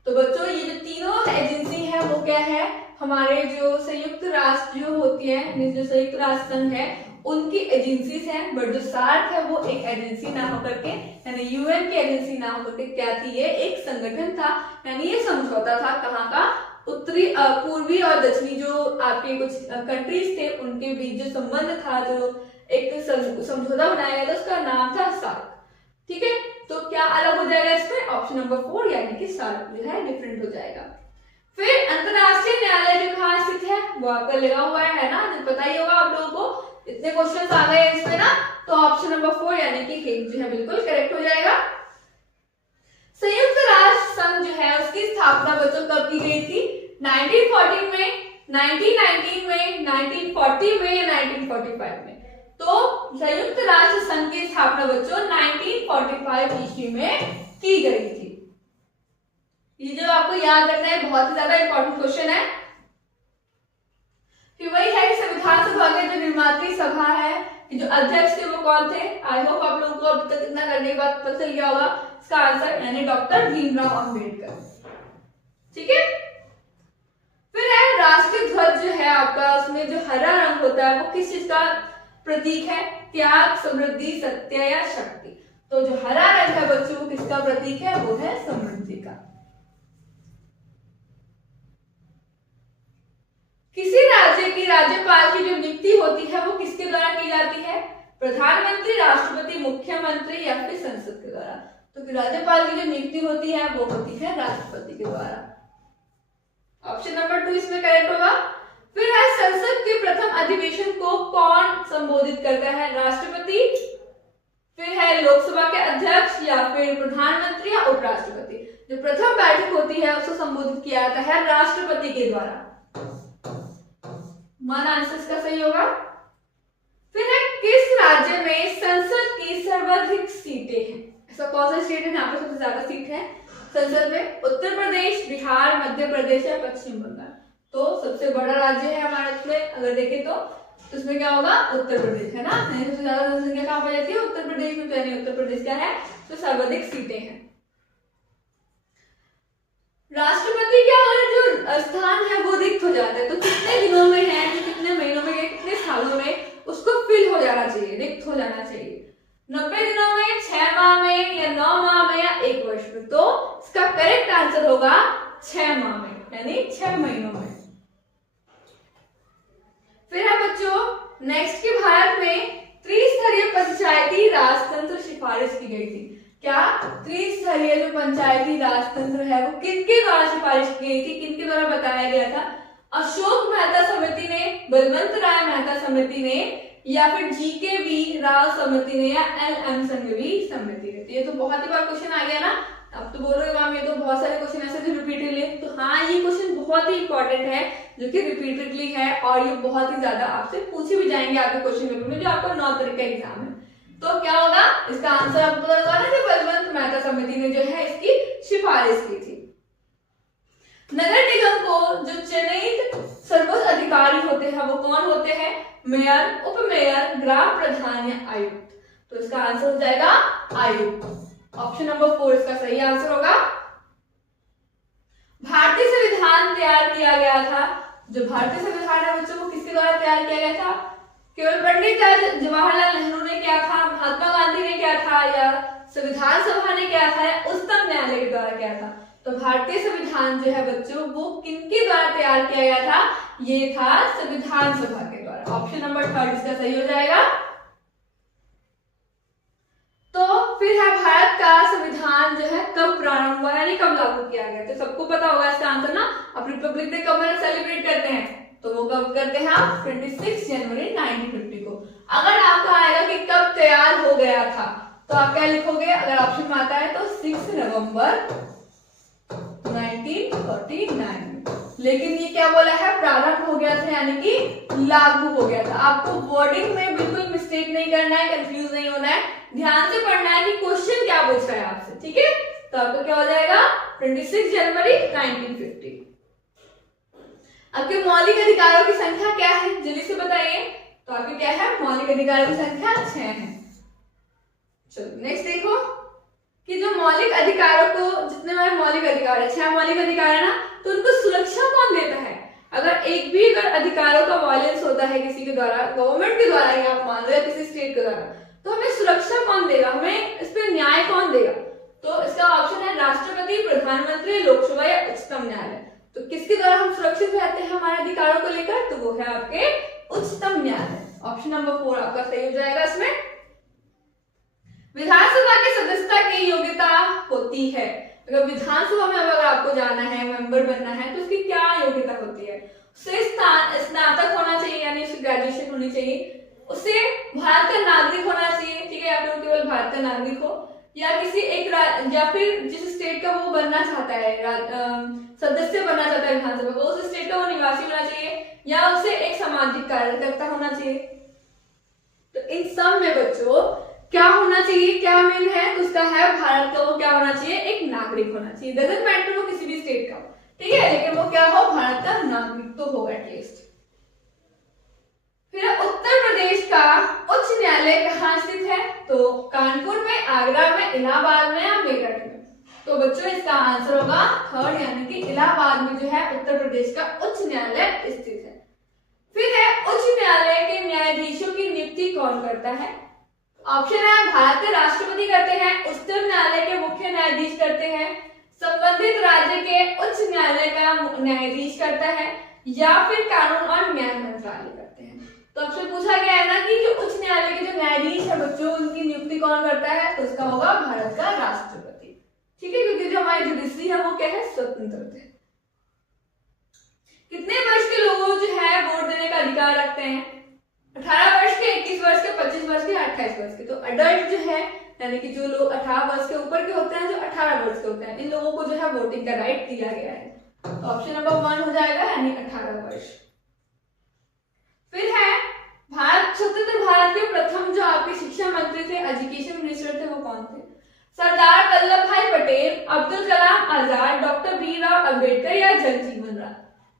तो बच्चों ये जो तीनों एजेंसी है वो क्या है? हमारे जो संयुक्त राष्ट्र जो होती है, जो संयुक्त राष्ट्र संघ है उनकी एजेंसीज हैं, बट जो सार्क है वो एक एजेंसी ना होकर के, यानी यूएन की एजेंसी ना होकर के क्या थी? ये एक संगठन था, यानी ये समझौता था कहाँ का? उत्तरी, पूर्वी और दक्षिणी जो आपके कुछ कंट्रीज थे उनके बीच जो संबंध था, जो एक समझौता बनाया गया था, उसका नाम था सार्क। ठीक है, तो क्या अलग हो जाएगा इसमें? ऑप्शन नंबर 4 यानी कि सार्क जो है डिफरेंट हो जाएगा। फिर अंतरराष्ट्रीय न्यायालय जो कहाँ स्थित है वो आपका लगा हुआ है ना, जो पता ही होगा आप लोगों को। इतने क्वेश्चंस आ गए इसमें ना, तो ऑप्शन नंबर 4 यानी कि हेग जो है बिल्कुल करेक्ट हो जाएगा। संयुक्त संघ जो है उसकी स्थापना बच्चों कब की गई थी? 1914 में, 1919 में, 1940 में या 1945 में? तो संयुक्त राष्ट्र संघ की स्थापना बच्चों 1945 ईस्वी में की गई थी। ये जो आपको याद रखना है, बहुत ही ज्यादा इंपॉर्टेंट क्वेश्चन है। फिर वही है कि संविधान सभा के जो निर्मात्री सभा है, जो अध्यक्ष थे वो कौन थे? आई होप आप लोगों को अब तक इतना करने के बाद पता चल गया होगा इसका आंसर, यानी डॉक्टर भीमराव अंबेडकर। ठीक है। फिर है राष्ट्रीय ध्वज जो है आपका, उसमें जो हरा रंग होता है वो किस चीज का प्रतीक है? त्याग, समृद्धि, सत्य या शक्ति। तो जो हरा रंग है बच्चों वो किसका प्रतीक है? वो है समृद्धि का। किसी राज्य की राज्यपाल की जो नियुक्ति होती है वो किसके द्वारा की जाती है? प्रधानमंत्री, राष्ट्रपति, मुख्यमंत्री या फिर संसद के द्वारा। तो राज्यपाल की जो नियुक्ति होती है वो होती है राष्ट्रपति के द्वारा। ऑप्शन नंबर 2 इसमें करेक्ट होगा। फिर है संसद के प्रथम अधिवेशन को कौन संबोधित करता है? राष्ट्रपति, फिर है लोकसभा के अध्यक्ष या फिर प्रधानमंत्री या उपराष्ट्रपति। जो प्रथम बैठक होती है उसको संबोधित किया जाता है राष्ट्रपति के द्वारा। वन आंसर इसका सही होगा। फिर है किस राज्य में संसद की सर्वाधिक सीटें हैं? ऐसा कौन सा स्टेट है जहां पर सबसे ज्यादा सीट है संसद में? उत्तर प्रदेश, बिहार, मध्य प्रदेश या पश्चिम बंगाल। तो सबसे बड़ा राज्य है हमारे इसमें अगर देखें तो उसमें क्या होगा? उत्तर प्रदेश है ना। सबसे ज्यादा जनसंख्या कहां पाई जाती है? उत्तर प्रदेश में। तो यानी उत्तर प्रदेश क्या है? तो सर्वाधिक सीटें हैं। राष्ट्रपति क्या और जो स्थान है वो रिक्त हो जाता है, तो कितने दिनों में है, कितने महीनों में, कितने सालों में उसको फिल हो जाना चाहिए, रिक्त हो जाना चाहिए? 90 दिनों में, 6 माह में या 9 माह में या 1 वर्ष में? तो इसका करेक्ट आंसर होगा 6 माह में, यानी 6 महीनों में। फिर है बच्चों नेक्स्ट के भारत में त्रिस्तरीय पंचायती राजतंत्र सिफारिश की गई थी। क्या त्रिस्तरीय जो पंचायती राजतंत्र है वो किनके द्वारा सिफारिश की गई थी? किनके द्वारा बताया गया था? अशोक मेहता समिति ने, बलवंत राय मेहता समिति ने या फिर GKV राव समिति ने या LM संघवी समिति ने? ये तो बहुत ही बार क्वेश्चन आ गया ना। अब तो बोल रहे हो मैम ये तो बहुत सारे क्वेश्चन ऐसे जो रिपीटेडली, तो हाँ ये क्वेश्चन बहुत ही इंपॉर्टेंट है जो कि रिपीटेडली है और ये बहुत ही ज्यादा आपसे पूछे भी जाएंगे आपके क्वेश्चन पेपर में जो आपका 9 तारीख का एग्जाम है। तो क्या होगा इसका आंसर? आपको पता होगा ना कि बलवंत मेहता समिति ने जो है इसकी सिफारिश की थी। नगर निगम को जो चयनित सर्वोच्च अधिकारी होते हैं वो कौन होते हैं? मेयर, उपमेयर, ग्राम प्रधान या आयुक्त? तो इसका आंसर हो जाएगा आयुक्त। ऑप्शन नंबर 4 इसका सही आंसर होगा। भारतीय संविधान तैयार किया गया था। जो भारतीय संविधान है बच्चों को किसके द्वारा तैयार किया गया था? केवल पंडित जवाहरलाल नेहरू ने किया था, महात्मा गांधी ने किया था या संविधान सभा ने किया था या उच्चतम न्यायालय के द्वारा किया था? तो भारतीय संविधान जो है बच्चों वो किनके द्वारा तैयार किया गया था? ये था संविधान सभा के द्वारा। ऑप्शन नंबर 3 इसका सही हो जाएगा। तो फिर है भारत का संविधान जो है कब प्रारंभ हुआ, यानी कब लागू किया गया? तो सबको पता होगा इसका आंसर ना। अब रिपब्लिक डे कब सेलिब्रेट करते हैं? तो वो कब करते हैं? 26 जनवरी 1950 को। अगर आपका आएगा कि कब तैयार हो गया था तो आप क्या लिखोगे? अगर ऑप्शन में आता है तो 6 नवंबर 1949। लेकिन ये क्या बोला है? प्रारंभ हो गया था, यानी कि लागू हो गया था। आपको वर्डिंग में बिल्कुल मिस्टेक नहीं करना है, कंफ्यूज नहीं होना है, ध्यान से पढ़ना है कि क्वेश्चन क्या पूछ रहा है आपसे। ठीक है, तो आपको क्या हो जाएगा? 26 जनवरी 1950। आपके मौलिक अधिकारों की संख्या क्या है? जल्दी से बताइए। तो आपके क्या है? मौलिक अधिकारों की संख्या 6 है। चलो नेक्स्ट देखो कि जो मौलिक अधिकारों को, जितने हमारे मौलिक अधिकार है, 6 मौलिक अधिकार है ना, तो उनको सुरक्षा कौन देता है? अगर एक भी अगर अधिकारों का वायलेंस होता है किसी के द्वारा, गवर्नमेंट के द्वारा या आप मान लो या किसी स्टेट के द्वारा, तो हमें सुरक्षा कौन देगा? हमें इस पर न्याय कौन देगा? तो इसका ऑप्शन है राष्ट्रपति, प्रधानमंत्री, लोकसभा या उच्चतम न्यायालय। तो किसके द्वारा हम सुरक्षित रहते हैं हमारे अधिकारों को लेकर? तो वो है आपके उच्चतम न्यायालय। ऑप्शन नंबर 4 आपका सही हो जाएगा इसमें। विधानसभा की सदस्यता की योग्यता होती है। अगर विधानसभा में अगर आपको जाना है, मेंबर बनना है, तो उसकी क्या योग्यता होती है? उसे स्नातक होना चाहिए, यानी उसकी ग्रेजुएशन होनी चाहिए, उसे भारत का नागरिक होना चाहिए, ठीक है, या फिर केवल भारत का नागरिक हो, या किसी एक या फिर जिस स्टेट का वो बनना चाहता है, सदस्य बनना चाहता है विधानसभा का, उस स्टेट का वो निवासी होना चाहिए या उसे एक सामाजिक कार्यकर्ता होना चाहिए। तो इन सब में बच्चों क्या होना चाहिए, क्या मेन है, तो उसका है भारत का वो क्या होना चाहिए, एक नागरिक होना चाहिए। डजंट मैटर वो किसी भी स्टेट का, ठीक है, लेकिन वो क्या हो, भारत का नागरिक तो होगा एटलीस्ट। फिर उत्तर प्रदेश का उच्च न्यायालय कहाँ स्थित है, तो कानपुर में, आगरा में, इलाहाबाद में या मेरठ में। तो बच्चों इसका आंसर होगा थर्ड, यानी कि इलाहाबाद में जो है उत्तर प्रदेश का उच्च न्यायालय स्थित है। फिर है उच्च न्यायालय के न्यायाधीशों की नियुक्ति कौन करता है। ऑप्शन है भारत के राष्ट्रपति करते हैं, उच्चतम न्यायालय के मुख्य न्यायाधीश करते हैं, संबंधित राज्य के उच्च न्यायालय का न्यायाधीश करता है, या फिर कानून और न्याय मंत्रालय करते हैं। तो आपसे पूछा गया है ना कि जो उच्च न्यायालय के जो न्यायाधीश है बच्चों, उनकी नियुक्ति कौन करता है, तो उसका होगा भारत का राष्ट्रपति, ठीक है, क्योंकि जो हमारी जुडिशरी है वो क्या है, स्वतंत्र है। कितने वर्ष के लोग जो है वोट देने का अधिकार रखते हैं, 18 वर्ष के, 21 वर्ष के, 25 वर्ष के, 28 वर्ष के। तो अडल्ट जो है, यानी कि जो लोग 18 वर्ष के ऊपर के होते हैं, जो 18 वर्ष के होते हैं, इन लोगों को जो है वोटिंग का राइट दिया गया है। तो ऑप्शन नंबर 1 हो जाएगा, यानी 18 वर्ष। फिर है भारत, स्वतंत्र भारत के प्रथम जो आपके शिक्षा मंत्री थे, एजुकेशन मिनिस्टर थे, वो कौन थे। सरदार वल्लभ भाई पटेल, अब्दुल कलाम आजाद, डॉक्टर भीमराव अंबेडकर या जगजीवन राम।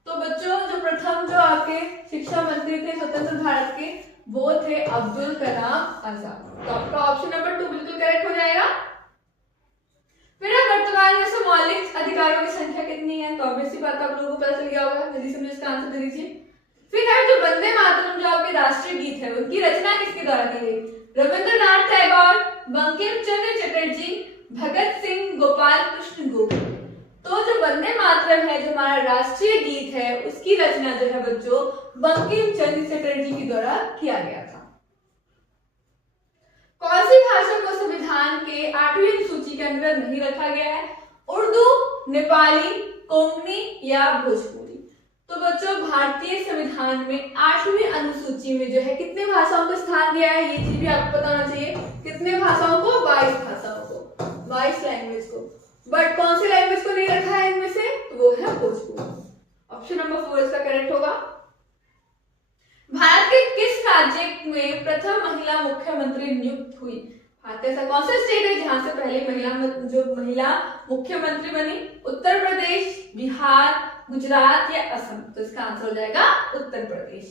तो बच्चों जो प्रथम जो आपके शिक्षा मंत्री थे स्वतंत्र भारत के, वो थे अब्दुल कलाम आजाद। तो आपका ऑप्शन नंबर 2 बिल्कुल करेक्ट हो जाएगा। फिर वर्तमान में से मौलिक अधिकारों की संख्या कितनी है, तो ऑब्वियसली बात आप लोगों को पता चल गया होगा, जल्दी से मुझे इसका आंसर दे दीजिए। फिर है जो वंदे मातरम जो आपके राष्ट्रीय गीत है, उनकी रचना किसके द्वारा की गई। रविंद्रनाथ टैगोर, बंकिम चंद्र चटर्जी, भगत सिंह, गोपाल कृष्ण गोखले। तो जो वंदे मातरम है, जो हमारा राष्ट्रीय गीत है, उसकी रचना जो है बच्चों बंकिम चंद्र चटर्जी के द्वारा किया गया था। कौन सी भाषा को संविधान के 8वीं अनुसूची के अंदर नहीं रखा गया है। उर्दू, नेपाली, कोंकणी या भोजपुरी। तो बच्चों भारतीय संविधान में 8वीं अनुसूची में जो है कितने भाषाओं को स्थान दिया है, ये चीज भी आपको पता होना चाहिए। कितने भाषाओं को, 22 भाषाओं को, 22 लैंग्वेज को। बट कौन सी लैंग्वेज को नहीं रखा है इनमें से, तो वो है भोजपुरी। ऑप्शन नंबर 4 इसका करेक्ट होगा। भारत के किस राज्य में प्रथम महिला मुख्यमंत्री नियुक्त हुई। भारत का ऐसा कौन सा स्टेट है जहां से पहले महिला मुख्यमंत्री बनी। उत्तर प्रदेश, बिहार, गुजरात या असम। तो इसका आंसर हो जाएगा उत्तर प्रदेश।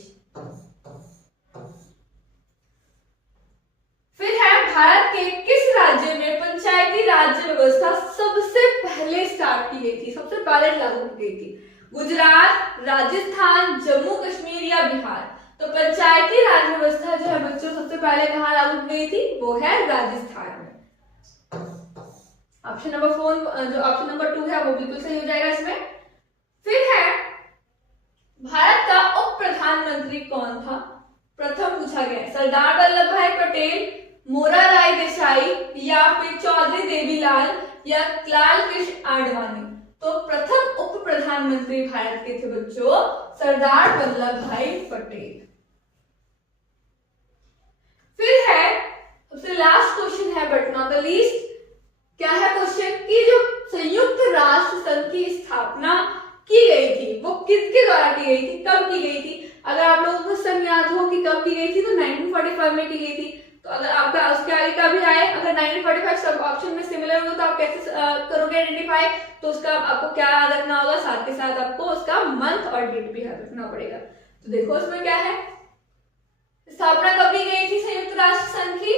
फिर है भारत के किस राज्य में पंचायती राज व्यवस्था सबसे पहले स्टार्ट की गई थी, सबसे पहले लागू की गई थी। गुजरात, राजस्थान, जम्मू कश्मीर या बिहार। तो पंचायती राज व्यवस्था जो है बच्चों सबसे पहले कहाँ लागू की गई थी, वो है राजस्थान में। ऑप्शन नंबर 4 जो ऑप्शन नंबर 2 है वो बिल्कुल सही हो जाएगा इसमें। फिर है भारत का उप प्रधानमंत्री कौन था, प्रथम पूछा गया है। सरदार वल्लभ भाई पटेल, मोरारजी देसाई या फिर चौधरी देवीलाल या लाल कृष्ण आडवाणी। तो प्रथम उप प्रधानमंत्री भारत के थे बच्चों सरदार वल्लभ भाई पटेल। फिर है सबसे लास्ट क्वेश्चन है बट नॉट द लीस्ट, क्या है क्वेश्चन कि जो संयुक्त राष्ट्र संघ की स्थापना की गई थी वो किसके द्वारा की गई थी, कब की गई थी। अगर आप लोगों को सन याद हो कि कब की गई थी, तो 1945 में की गई थी। तो अगर आपका उसके आगे का भी आए, अगर 1945 सब ऑप्शन में सिमिलर हो तो आप कैसे करोगे आइडेंटिफाई, तो उसका आपको क्या याद रखना होगा, साथ के साथ आपको उसका मंथ और डेट भी याद रखना पड़ेगा। तो देखो उसमें क्या है, स्थापना कब की गई थी संयुक्त राष्ट्र संघ की,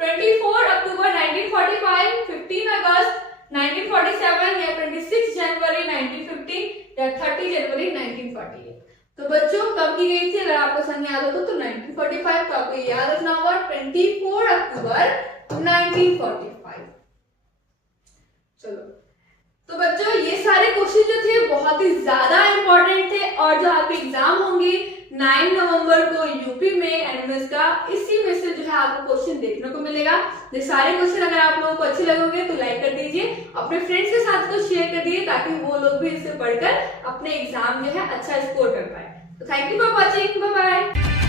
24 अक्टूबर 1945, 15 अगस्त 1947 या 26 जनवरी 1950 या 30 जनवरी 1948। तो बच्चों कब की गई थी, अगर आपको सन याद हो तो 1945, तो आपको याद रखना होगा 24 अक्टूबर 1945। चलो तो बच्चों ये सारे क्वेश्चन जो थे बहुत ही ज्यादा इंपॉर्टेंट थे, और जो आपके एग्जाम होंगे 9 नवंबर को यूपी में एनएमएस का, इसी में से जो है आपको क्वेश्चन देखने को मिलेगा। ये सारे क्वेश्चन अगर आप लोगों को अच्छे लगेंगे तो लाइक कर दीजिए, अपने फ्रेंड्स के साथ तो शेयर कर दीजिए ताकि वो लोग भी इससे पढ़कर अपने एग्जाम जो है अच्छा स्कोर कर पाए। तो thank you for watching, bye bye.